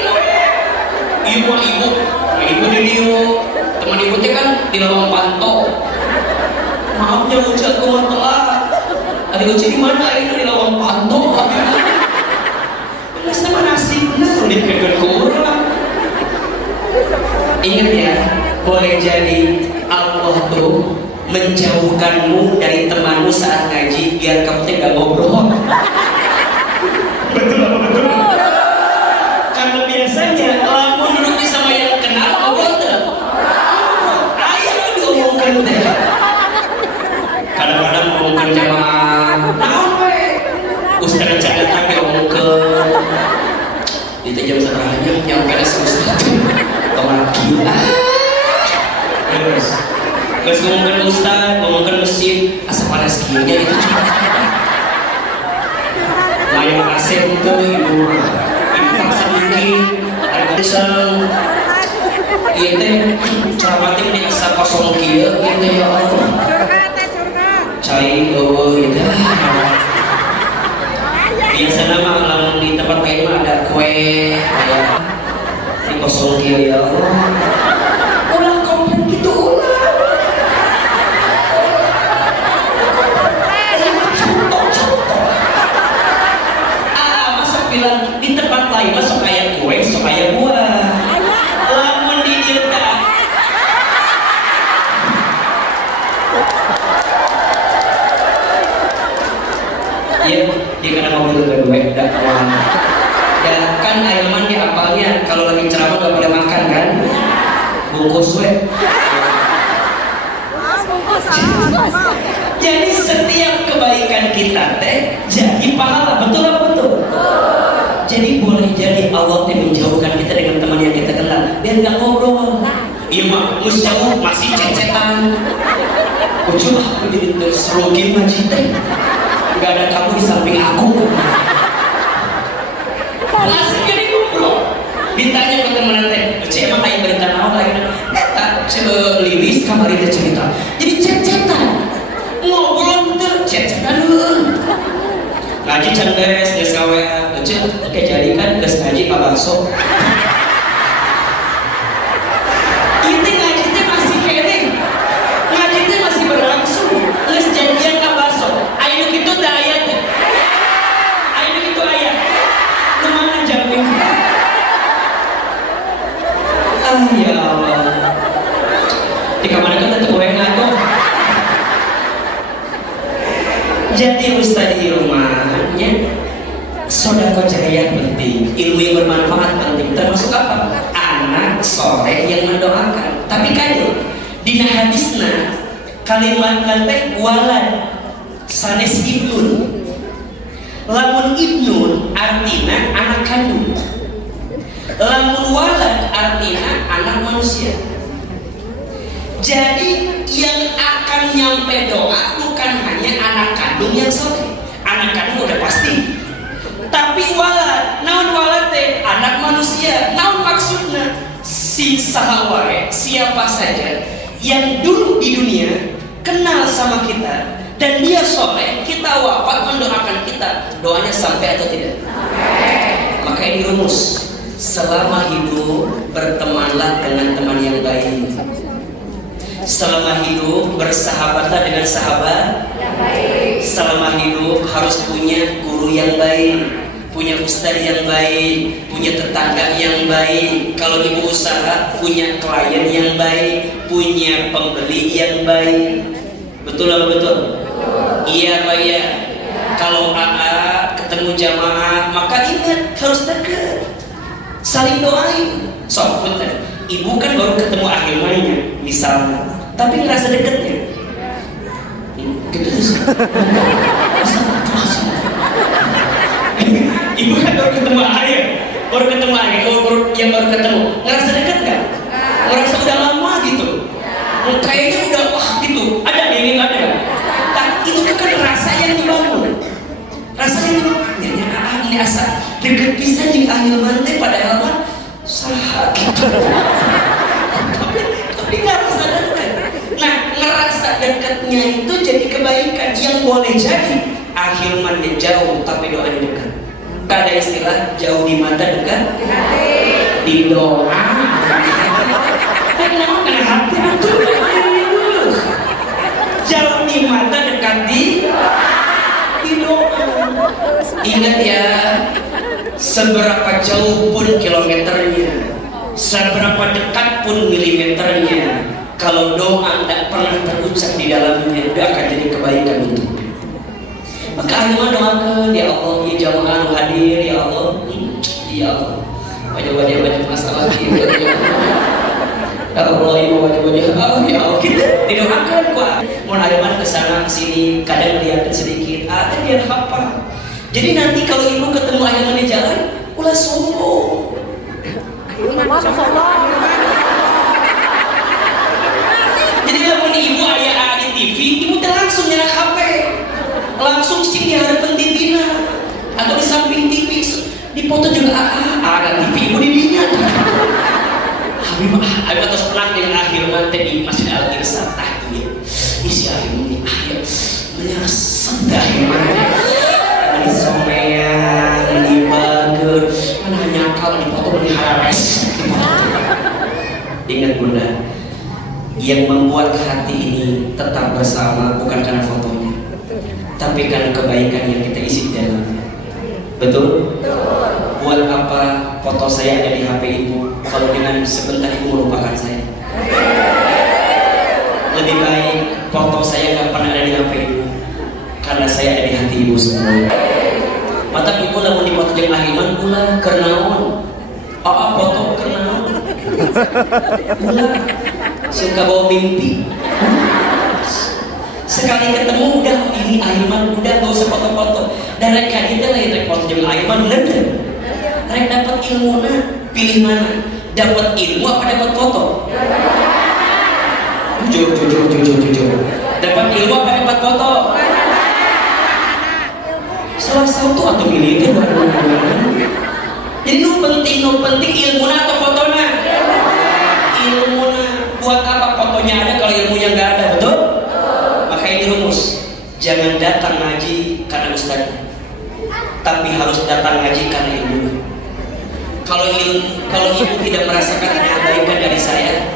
Ibu di dia. Teman ibu teh kan di lawang panto. Maafnya ucap gua telat. Ada ucap di mana ini di lawang panto? Mas teman nasibna dikeun ku urang. Ingat ya, boleh jadi Allah tuh menjauhkanmu dari temanmu saat ngaji biar kamu teh gak ngobrol. Betul apa betul? Karena biasanya lamun duduk di sama yang kenal ngobrol tuh. Ayah lo diomongkan teh. Kadang-kadang ngomongkan jamaah. Naon we? Ustaz cadetan diomongkeun. Di jam serahnya yang beres ustaz. Tolak gila. Terus terus ngomongkan ustaz, ngomongkan masjid, asa panas kieunya itu cuma. Layang asep itu ibu paksa dikit, ada pisang. Iya teh, ceramah teh di asa kosong kieu, iya teh ya Allah. Cai, iya teh. Biasana mah lamun di tempat lain mah ada kue, ya. Di kosong kieu ya Allah. Ulah komplain gitu ulah. Bilang di tempat lain mah sok aya kue, sok aya buah. Lamun di dieu teh iya, dia kena mobil kedua dakwah. Ya kan Aiman di apalnya kalau lagi ceramah gak boleh makan kan? Bungkus we. Jadi setiap kebaikan kita teh jadi pahala, betul apa betul? Jadi boleh jadi Allah teh menjauhkan kita dengan teman yang kita kenal biar nggak ngobrol. Iya mah, mus jauh masih cecetan. Ucup aku jadi terserugi ngaji teh. Gak ada kamu di samping aku. Langsung jadi goblok. Ditanya ke teman teh, "Ucup emang kayak berita naon lagi?" Eta Lilis kamari teh cerita. Jadi cecetan. Ngobrol teh cecetan heuh. Ngaji can geus gawe Ucup teh jadi kan geus ngaji ka bakso. Ya Allah, di kamar kan tetap gorengan kok. Jadi Ustaz di rumahnya sodako jaya penting, ilmu yang bermanfaat penting, termasuk apa? Anak soleh yang mendoakan. Tapi kan dina hadisna kalimat nanti walad sanes ibnun, lamun ibnun artinya anak kandung, lamun walad artinya anak manusia. Jadi yang akan nyampe doa bukan hanya anak kandung yang soleh, anak kandung udah pasti. Tapi walad, naon walad teh anak manusia. Naon maksudnya? Si sahawae, siapa saja yang dulu di dunia kenal sama kita dan dia soleh, kita wafat mendoakan kita, doanya sampai atau tidak? Maka ini rumus. Selama hidup bertemanlah dengan teman yang baik. Selama hidup bersahabatlah dengan sahabat yang baik. Selama hidup harus punya guru yang baik, punya ustaz yang baik, punya tetangga yang baik. Kalau ibu usaha punya klien yang baik, punya pembeli yang baik. Betul atau betul? Iya Pak ya. Kalau AA ketemu jamaah maka ingat harus dekat. Saling doain. So, betul. Ibu kan baru ketemu ahilmannya, misalnya, tapi ngerasa deketnya. Gitu sih. Ibu kan baru ketemu ayah, yang baru ketemu, ngerasa deket nggak? Ngerasa udah lama gitu. Kayaknya udah wah gitu. Ada ini ada. Tapi itu kan rasa yang dibangun. Rasa yang dibangun. Ini asa deket bisa jeung ahilman teh padahal mah saha gitu. tapi ngerasa dekat. Nah, ngerasa dekatnya itu jadi kebaikan yang boleh jadi ahilmannya jauh tapi doanya dekat. Gak ada istilah jauh di mata dekat di doa. Kenapa kena hati atuh? Jauh di mata dekat di doa. Ingat ya, seberapa jauh pun kilometernya, seberapa dekat pun milimeternya, kalau doa tidak pernah terucap di dalamnya, itu akan jadi kebaikan untuknya. Maka ayo doakan, ya Allah, ya jamaah hadir, ya Allah, ya Allah, wajah-wajah banyak masalah gitu, ya Allah, ya wajah-wajah, ya Allah, kita didoakan kok. Mau ada mana kesana kesini, kadang lihatin sedikit, ada dia hafal. Jadi nanti kalau ibu ketemu ayah di jalan, ulah sombong. Jadi kalau ibu ayah di TV, ibu langsung nyerah HP, langsung sing di hadapan TV-nya atau di samping TV, di foto juga ada TV ibu di dinya. Habib atas pelang dengan akhir mati di Masjid Al-Irsad tadi. Isi akhir ini ayat menyerah sedah di somean, di bager, mana nyakal di foto di harares. Ingat bunda, yang membuat hati ini tetap bersama bukan karena fotonya, tapi karena kebaikan yang kita isi di dalamnya. Betul? Buat apa foto saya ada di HP ibu kalau dengan sebentar ibu melupakan saya? Lebih baik foto saya gak pernah ada di HP ibu karena saya ada di hati ibu semua. Mata ibu lamun di foto jeung ahiman ulah kernaon. Foto kernaon. Ulah suka bawa mimpi. Sekali ketemu udah ini ahiman udah gak usah foto-foto. Dan reka kita lagi rek foto jeung ahiman bener. Rek dapat ilmu pilih mana? Dapat ilmu apa dapat foto? Jujur. Dapat ilmu apa dapat foto? Salah satu atau milih itu baru. Jadi nu penting ilmu atau fotonya? Ilmu buat apa fotonya ada kalau ilmunya nggak ada, betul? Maka ini rumus, jangan datang ngaji karena ustaz, tapi harus datang ngaji karena ilmu. Kalau ibu tidak merasakan ada kebaikan dari saya,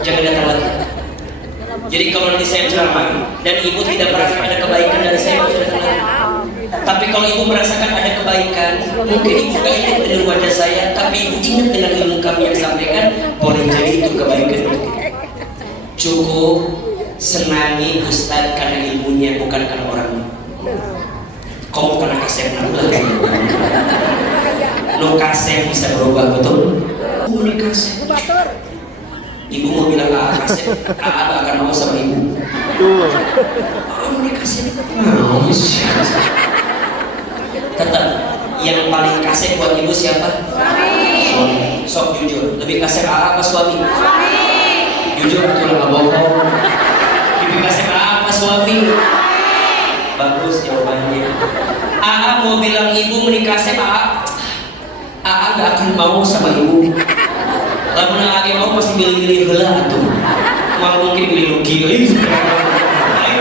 jangan datang lagi. Jadi kalau nanti saya ceramah dan ibu tidak merasakan ada kebaikan dari saya, jangan datang lagi. Tapi kalau ibu merasakan ada kebaikan, mungkin ibu gak ingat dengan wajah saya, tapi ibu ingat dengan ilmu kami yang sampaikan, boleh jadi itu kebaikan. Cukup senangi ustaz karena ilmunya, bukan karena orangnya. Kamu karena kasih lah kayaknya. No kasih bisa berubah, betul? Ibu ini kasih. Ibu mau bilang kasih, gak akan mau sama ibu. Kamu ini kasih, tetap yang paling kasih buat ibu siapa? Suami. Sok jujur, lebih kasih apa suami? Jujur betul, nggak bohong. Lebih kasih apa suami? Bagus jawabannya. Mau bilang ibu menikasih gak akan mau sama ibu. Lalu Aa mau pasti milih-milih heula tuh. Mau mungkin milih logi.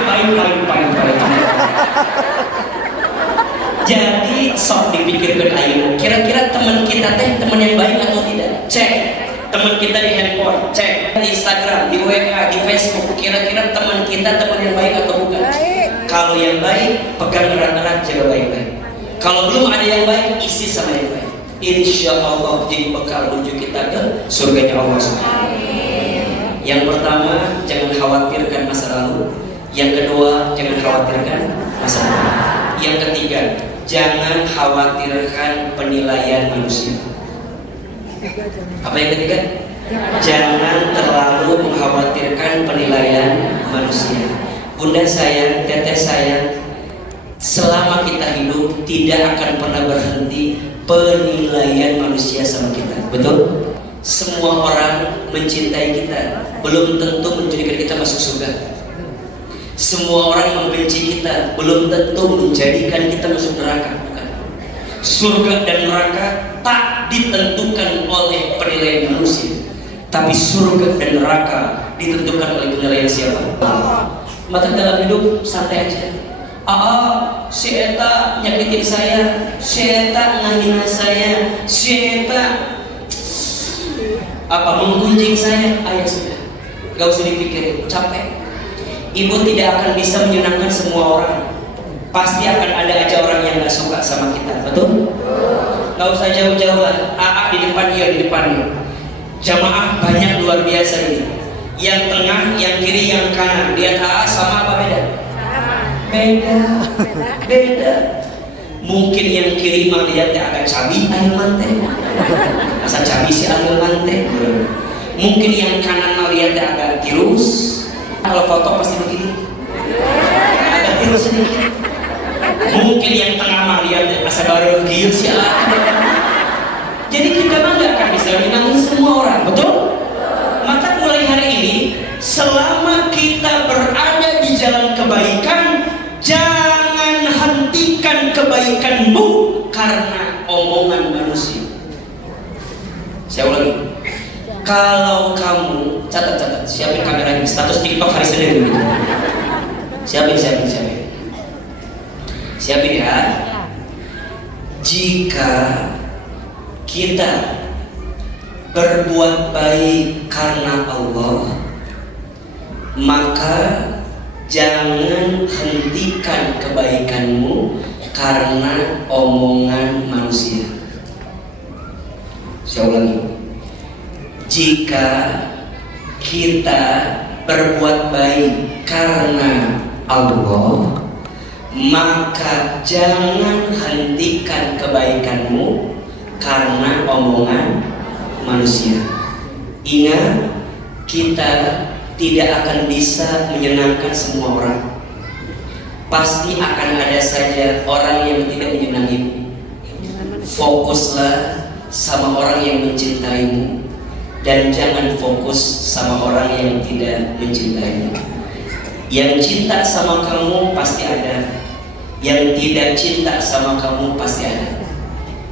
Paling. Jadi sok dipikirkan ayo. Kira-kira teman kita teman yang baik atau tidak? Cek teman kita di handphone, cek di Instagram, di WA, di Facebook. Kira-kira teman kita teman yang baik atau bukan? Kalau yang baik, pegang erat-erat, jaga baik-baik. Kalau belum ada yang baik, isi sama yang baik. Insya Allah jadi bekal menuju kita ke surganya Allah SWT. Yang pertama, jangan khawatirkan masa lalu. Yang kedua, jangan khawatirkan masa depan. Yang ketiga, jangan khawatirkan penilaian manusia. Apa yang ketiga? Jangan terlalu mengkhawatirkan penilaian manusia. Bunda sayang, teteh sayang, selama kita hidup tidak akan pernah berhenti penilaian manusia sama kita, betul? Semua orang mencintai kita, belum tentu menjadikan kita masuk surga. Semua orang membenci kita, belum tentu menjadikan kita masuk neraka, bukan? Surga dan neraka tak ditentukan oleh penilaian manusia, tapi surga dan neraka ditentukan oleh penilaian siapa? Maka dalam hidup santai aja. Si Eta nyakitin saya, si Eta ngahina saya, si Eta menggunjing saya. Ayo sudah, gak usah dipikirin, capek. Ibu tidak akan bisa menyenangkan semua orang. Pasti akan ada aja orang yang gak suka sama kita, betul? Gak usah jauh-jauh lah. Di depan, iya di depan. Jamaah banyak luar biasa ini. Yang tengah, yang kiri, yang kanan. Lihat sama apa beda? Beda. Mungkin yang kiri mah lihatnya agak cabi ahilman teh. Asa cabi si ahilman teh. Mungkin yang kanan mah lihatnya agak tirus. Kalau foto pasti begini. Agak tirus sedikit. Mungkin yang tengah mah lihatnya asa baru gieu si Jadi kita mah gak akan bisa menyenangkan semua orang, betul? Maka mulai hari ini, selama kita berada di jalan kebaikan, jangan hentikan kebaikanmu karena omongan manusia. Saya ulangi, kalau kamu catat, siapin kameranya, status TikTok hari Senin gitu. Siapin ya. Jika kita berbuat baik karena Allah, maka jangan hentikan kebaikanmu karena omongan manusia. Saya ulangi, jika kita berbuat baik karena Allah, maka jangan hentikan kebaikanmu karena omongan manusia. Ingat, kita tidak akan bisa menyenangkan semua orang. Pasti akan ada saja orang yang tidak menyenangimu. Fokuslah sama orang yang mencintaimu, dan jangan fokus sama orang yang tidak mencintaimu. Yang cinta sama kamu pasti ada, yang tidak cinta sama kamu pasti ada,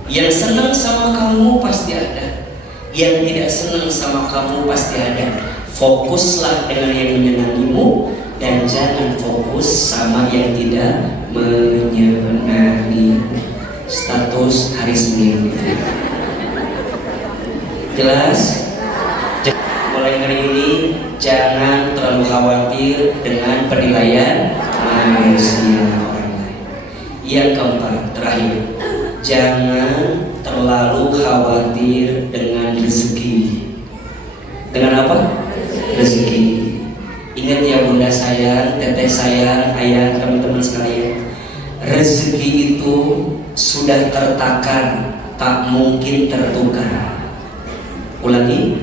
yang senang sama kamu pasti ada, yang tidak senang sama kamu pasti ada. Fokuslah dengan yang menyenangimu dan jangan fokus sama yang tidak menyenangi. Status hari Senin. Jelas? Mulai hari ini jangan terlalu khawatir dengan penilaian manusia orang lain. Yang keempat, terakhir, jangan terlalu khawatir dengan rezeki. Dengan apa? Rezeki. Ingat ya bunda sayang, teteh sayang, ayah, teman-teman sekalian, rezeki itu sudah tertakar, tak mungkin tertukar. Ulangi,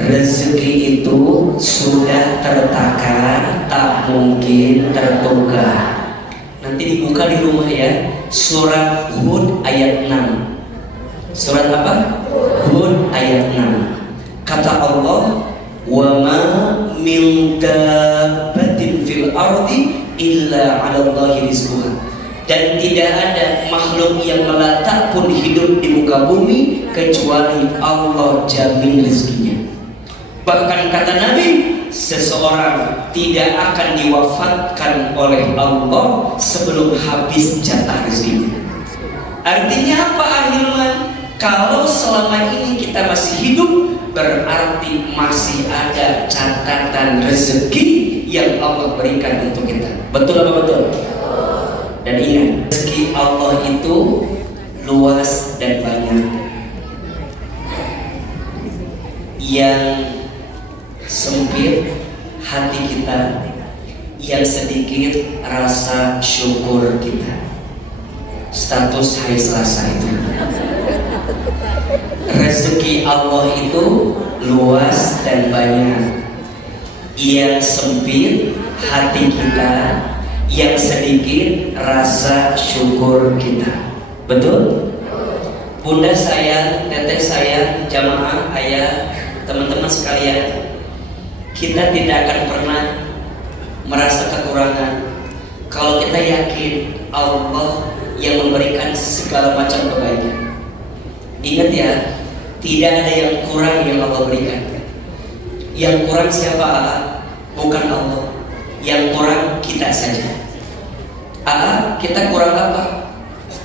rezeki itu sudah tertakar, tak mungkin tertukar. Nanti dibuka di rumah ya, surat Hud ayat 6. Surat apa? Hud ayat 6. Kata Allah, wa ma min dabbatin fil ardi illa 'ala Allahi rizquha. Dan tidak ada makhluk yang melata pun hidup di muka bumi kecuali Allah jamin rezekinya. Bahkan kata Nabi, seseorang tidak akan diwafatkan oleh Allah sebelum habis jatah rezekinya. Artinya apa Ahilman? Kalau selama ini kita masih hidup, berarti masih ada catatan rezeki yang Allah berikan untuk kita. Betul apa betul? Dan ingat, rezeki Allah itu luas dan banyak. Yang sempit hati kita, yang sedikit rasa syukur kita. Status hari Selasa itu. Rezeki Allah itu luas dan banyak. Yang sempit hati kita, yang sedikit rasa syukur kita. Betul? Bunda sayang, teteh sayang, jamaah, ayah, teman-teman sekalian, kita tidak akan pernah merasa kekurangan kalau kita yakin Allah yang memberikan segala macam kebaikan. Ingat ya, tidak ada yang kurang yang Allah berikan. Yang kurang siapa? Bukan Allah. Yang kurang kita saja. Kita kurang apa?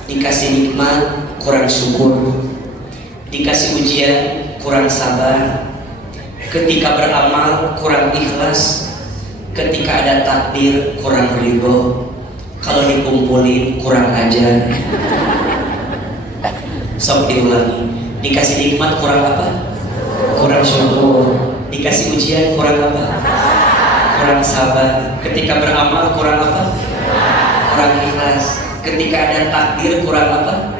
Dikasih nikmat, kurang syukur. Dikasih ujian, kurang sabar. Ketika beramal, kurang ikhlas. Ketika ada takdir, kurang ridho. Kalau dikumpulin, kurang ajar. Sok diulangi. Dikasih nikmat, kurang apa? Kurang syukur. Dikasih ujian, kurang apa? Kurang sabar. Ketika beramal, kurang apa? Kurang ikhlas. Ketika ada takdir, kurang apa?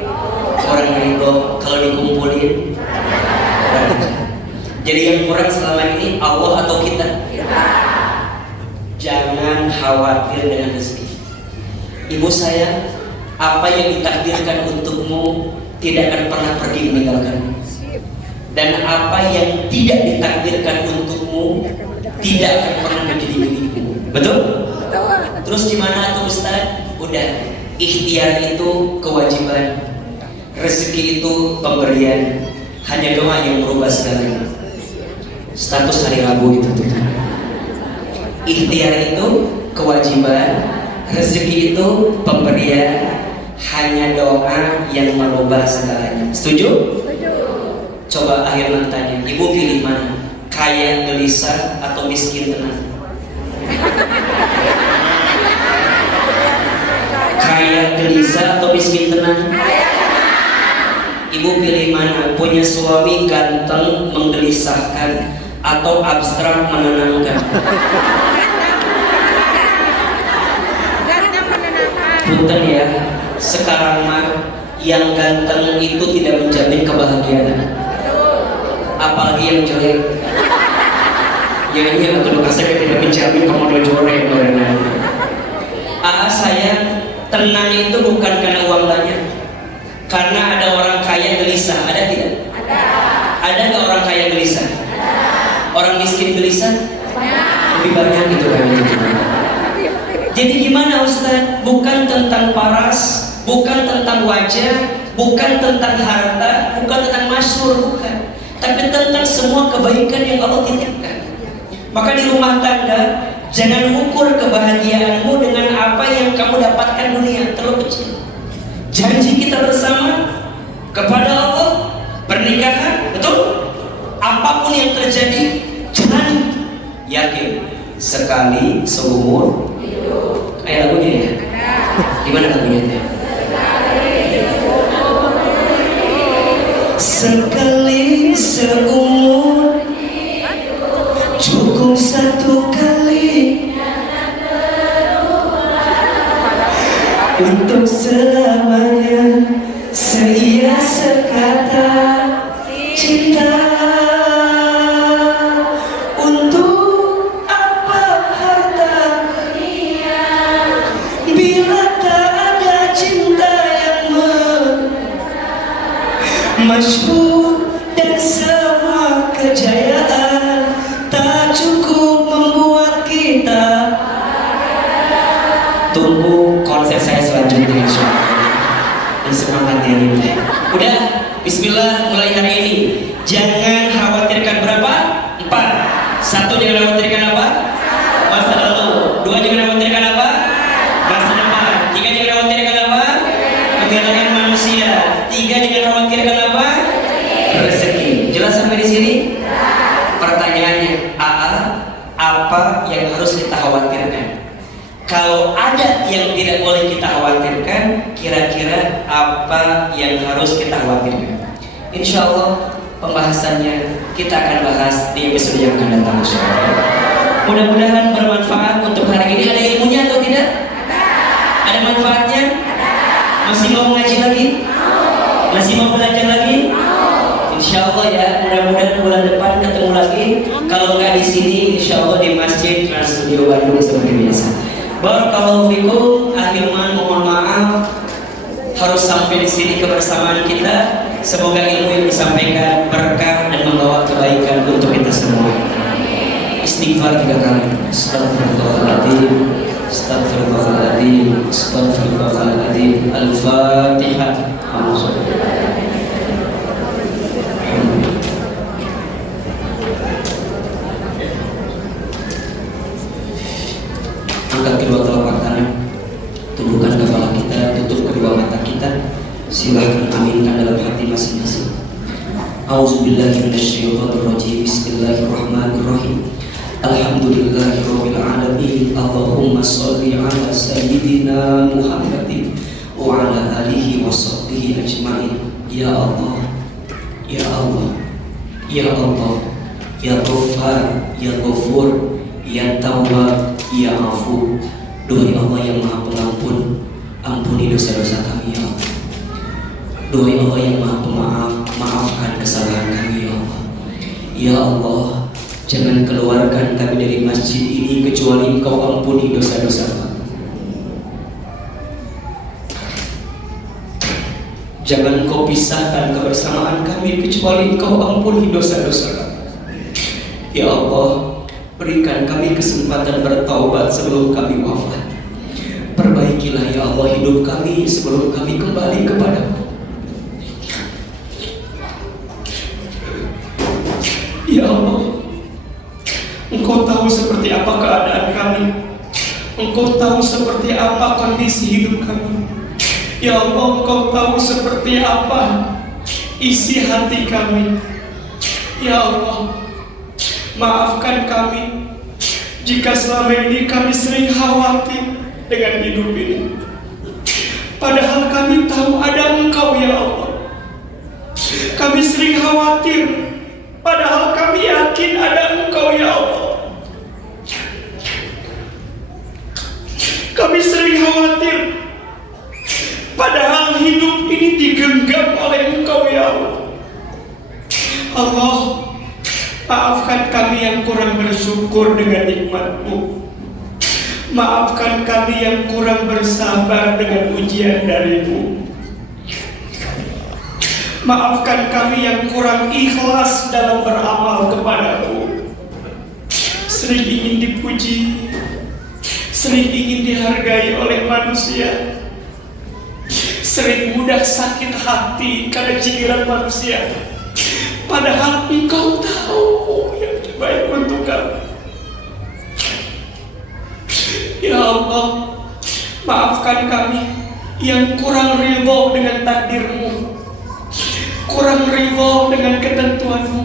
Kurang ridho. Kalau dikumpulin, kurang. Jadi yang kurang selama ini Allah atau kita? Jangan khawatir dengan rezeki. Ibu saya, apa yang ditakdirkan untukmu tidak akan pernah pergi meninggalkanmu. Dan apa yang tidak ditakdirkan untukmu tidak akan pernah menjadi milikmu. Betul? Terus gimana tuh Ustaz? Udah, ikhtiar itu kewajiban, rezeki itu pemberian. Hanya doa yang merubah segalanya. Status hari Rabu itu tuh. Ikhtiar itu kewajiban, rezeki itu pemberian. Hanya doa yang merubah segalanya. Setuju? Setuju. Coba akhirnya tanya, ibu pilih mana? Kaya gelisah atau miskin tenang? Kaya gelisah atau miskin tenang? Ibu pilih mana? Punya suami ganteng menggelisahkan atau abstrak menenangkan? Punten ya, sekarang mah yang ganteng itu tidak menjamin kebahagiaan, apalagi yang jelek. Yang ini atau kasih tidak menjamin komodo jorek. Saya tenang itu bukan karena uang banyak, karena ada orang kaya gelisah. Ada tidak? Ada nggak orang kaya gelisah? Orang miskin gelisah? Lebih banyak gitu kan. Jadi gimana Ustaz? Bukan tentang paras, bukan tentang wajah, bukan tentang harta, bukan tentang masyhur, bukan. Tapi tentang semua kebaikan yang Allah titipkan. Maka di rumah tangga, jangan ukur kebahagiaanmu dengan apa yang kamu dapatkan dunia, terlalu kecil. Janji kita bersama kepada Allah, pernikahan, betul? Apapun yang terjadi, jalani. Yakin, sekali seumur hidup. Kayak lagunya ya? Gimana lagunya? Sekali seumur cukup satu kali untuk selamanya seia sekata cinta. Untuk apa harta bila tak ada cinta yang masyhur dan semua kejayaan tak cukup membuat kita. Tunggu konser saya selanjutnya insyaallah. Semangat ya ini. Udah, bismillah mulai hari ini. Jangan khawatirkan berapa? 4. 1, jangan khawatirkan apa? Masa lalu. 2, jangan khawatirkan apa? Masa depan. 3, jangan khawatirkan apa? Kegiatan manusia. 3, jangan khawatirkan apa? Rezeki. Jelas sampai di sini? Pertanyaannya, apa yang harus kita khawatirkan? Kalau ada yang tidak boleh kita khawatirkan, kira-kira apa yang harus kita khawatirkan? Insya Allah pembahasannya kita akan bahas di episode yang akan datang. Mudah-mudahan bermanfaat untuk hari ini. Ada ilmunya atau tidak? Ada manfaatnya? Masih mau ngaji lagi? Masih mau belajar lagi? Insya Allah ya, mudah-mudahan bulan depan ketemu lagi. Kalau nggak di sini, insya Allah di Masjid Trans Studio Bandung seperti biasa. Barakallahu fikum. Akhirnya mohon maaf harus sampai di sini kebersamaan kita. Semoga ilmu yang disampaikan berkah dan membawa kebaikan untuk kita semua. Istighfar 3 kali. Astagfirullahaladzim, Astagfirullahaladzim, Astagfirullahaladzim. Al-Fatihah. Angkat kedua telapak tangan, tundukkan kepala kita, tutup kedua mata kita. Silahkan aminkan dalam hati masing-masing. A'udzubillahi minasyaitonirrajim. Bismillahirrahmanirrahim. Alhamdulillahirabbil alamin. Allahumma shalli ala sayyidina Muhammadin wa ala alihi wa sahbihi ajmain. Ya Allah, ya Allah, ya Allah, ya Ghaffar, ya Ghafur, ya Tawwab, ya Afu. Duhai Allah yang Maha Pengampun, ampuni dosa-dosa kami ya Allah. Duhai Allah yang Maha Pemaaf, maafkan kesalahan kami ya Allah. Ya Allah, jangan keluarkan kami dari masjid ini kecuali Engkau ampuni dosa-dosa kami. Jangan Engkau pisahkan kebersamaan kami kecuali Engkau ampuni dosa-dosa kami. Ya Allah, berikan kami kesempatan bertaubat sebelum kami wafat. Perbaikilah ya Allah hidup kami sebelum kami kembali kepadamu. Ya Allah, Engkau tahu seperti apa keadaan kami. Engkau tahu seperti apa kondisi hidup kami. Ya Allah, Engkau tahu seperti apa isi hati kami. Ya Allah, maafkan kami jika selama ini kami sering khawatir dengan hidup ini. Padahal kami tahu ada Engkau ya Allah. Kami sering khawatir padahal kami yakin ada Engkau ya Allah. Kami sering khawatir padahal hidup ini digenggam oleh Engkau ya Allah. Allah, maafkan kami yang kurang bersyukur dengan nikmat-Mu. Maafkan kami yang kurang bersabar dengan ujian dari-Mu. Maafkan kami yang kurang ikhlas dalam beramal kepadamu. Sering ingin dipuji, sering ingin dihargai oleh manusia, sering mudah sakit hati karena cibiran manusia. Padahal Engkau tahu yang terbaik untuk kami. Ya Allah, maafkan kami yang kurang ridho dengan takdir-Mu, kurang ridho dengan ketentuan-Mu.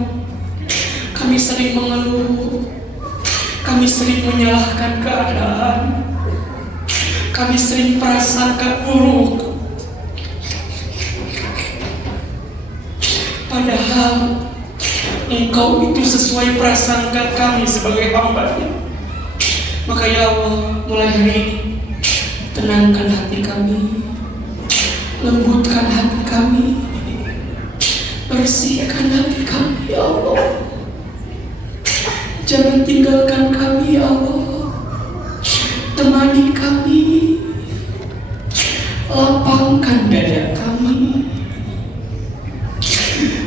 Kami sering mengeluh, kami sering menyalahkan keadaan, kami sering prasangka buruk. Padahal Engkau itu sesuai prasangka kami sebagai hamba-Nya. Maka ya Allah, mulai hari ini tenangkan hati kami, lembutkan hati kami, bersihkan hati kami ya Allah. Jangan tinggalkan kami ya Allah. Temani kami, lapangkan dada kami,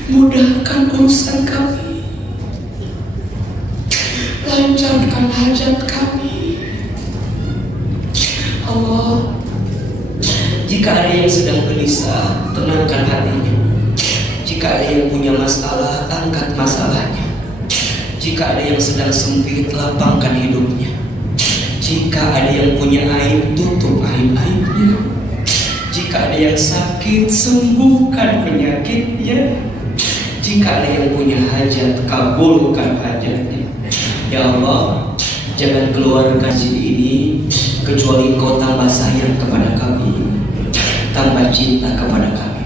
mudahkan urusan kami, lancarkan hajat kami. Allah, Jika ada yang sedang gelisah, tenangkan hatinya. Jika ada yang punya masalah, angkat masalahnya. Jika ada yang sedang sempit, lapangkan hidupnya. Jika ada yang punya aib, tutup aib-aibnya. Jika ada yang sakit, sembuhkan penyakitnya. Jika ada yang punya hajat, kabulkan hajatnya. Ya Allah, jangan keluarkan sini ini kecuali Engkau tambah sayang kepada kami, tambah cinta kepada kami.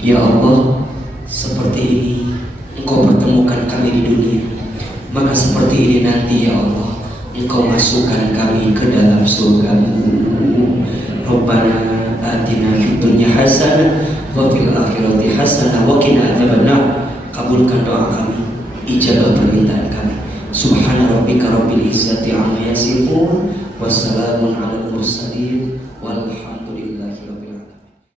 Ya Allah, seperti ini Engkau pertemukan kami di dunia, maka seperti ini nanti ya Allah Engkau masukkan kami ke dalam surga-Mu. Rabbana atina fid dunya hasanah wa fil akhirati hasanah wa qina adzabannar. Kabulkan doa kami, ijabah permintaan kami. Subhana rabbika rabbil izzati amma yasifun, wassalamun alal mursalin, walhamdulillah.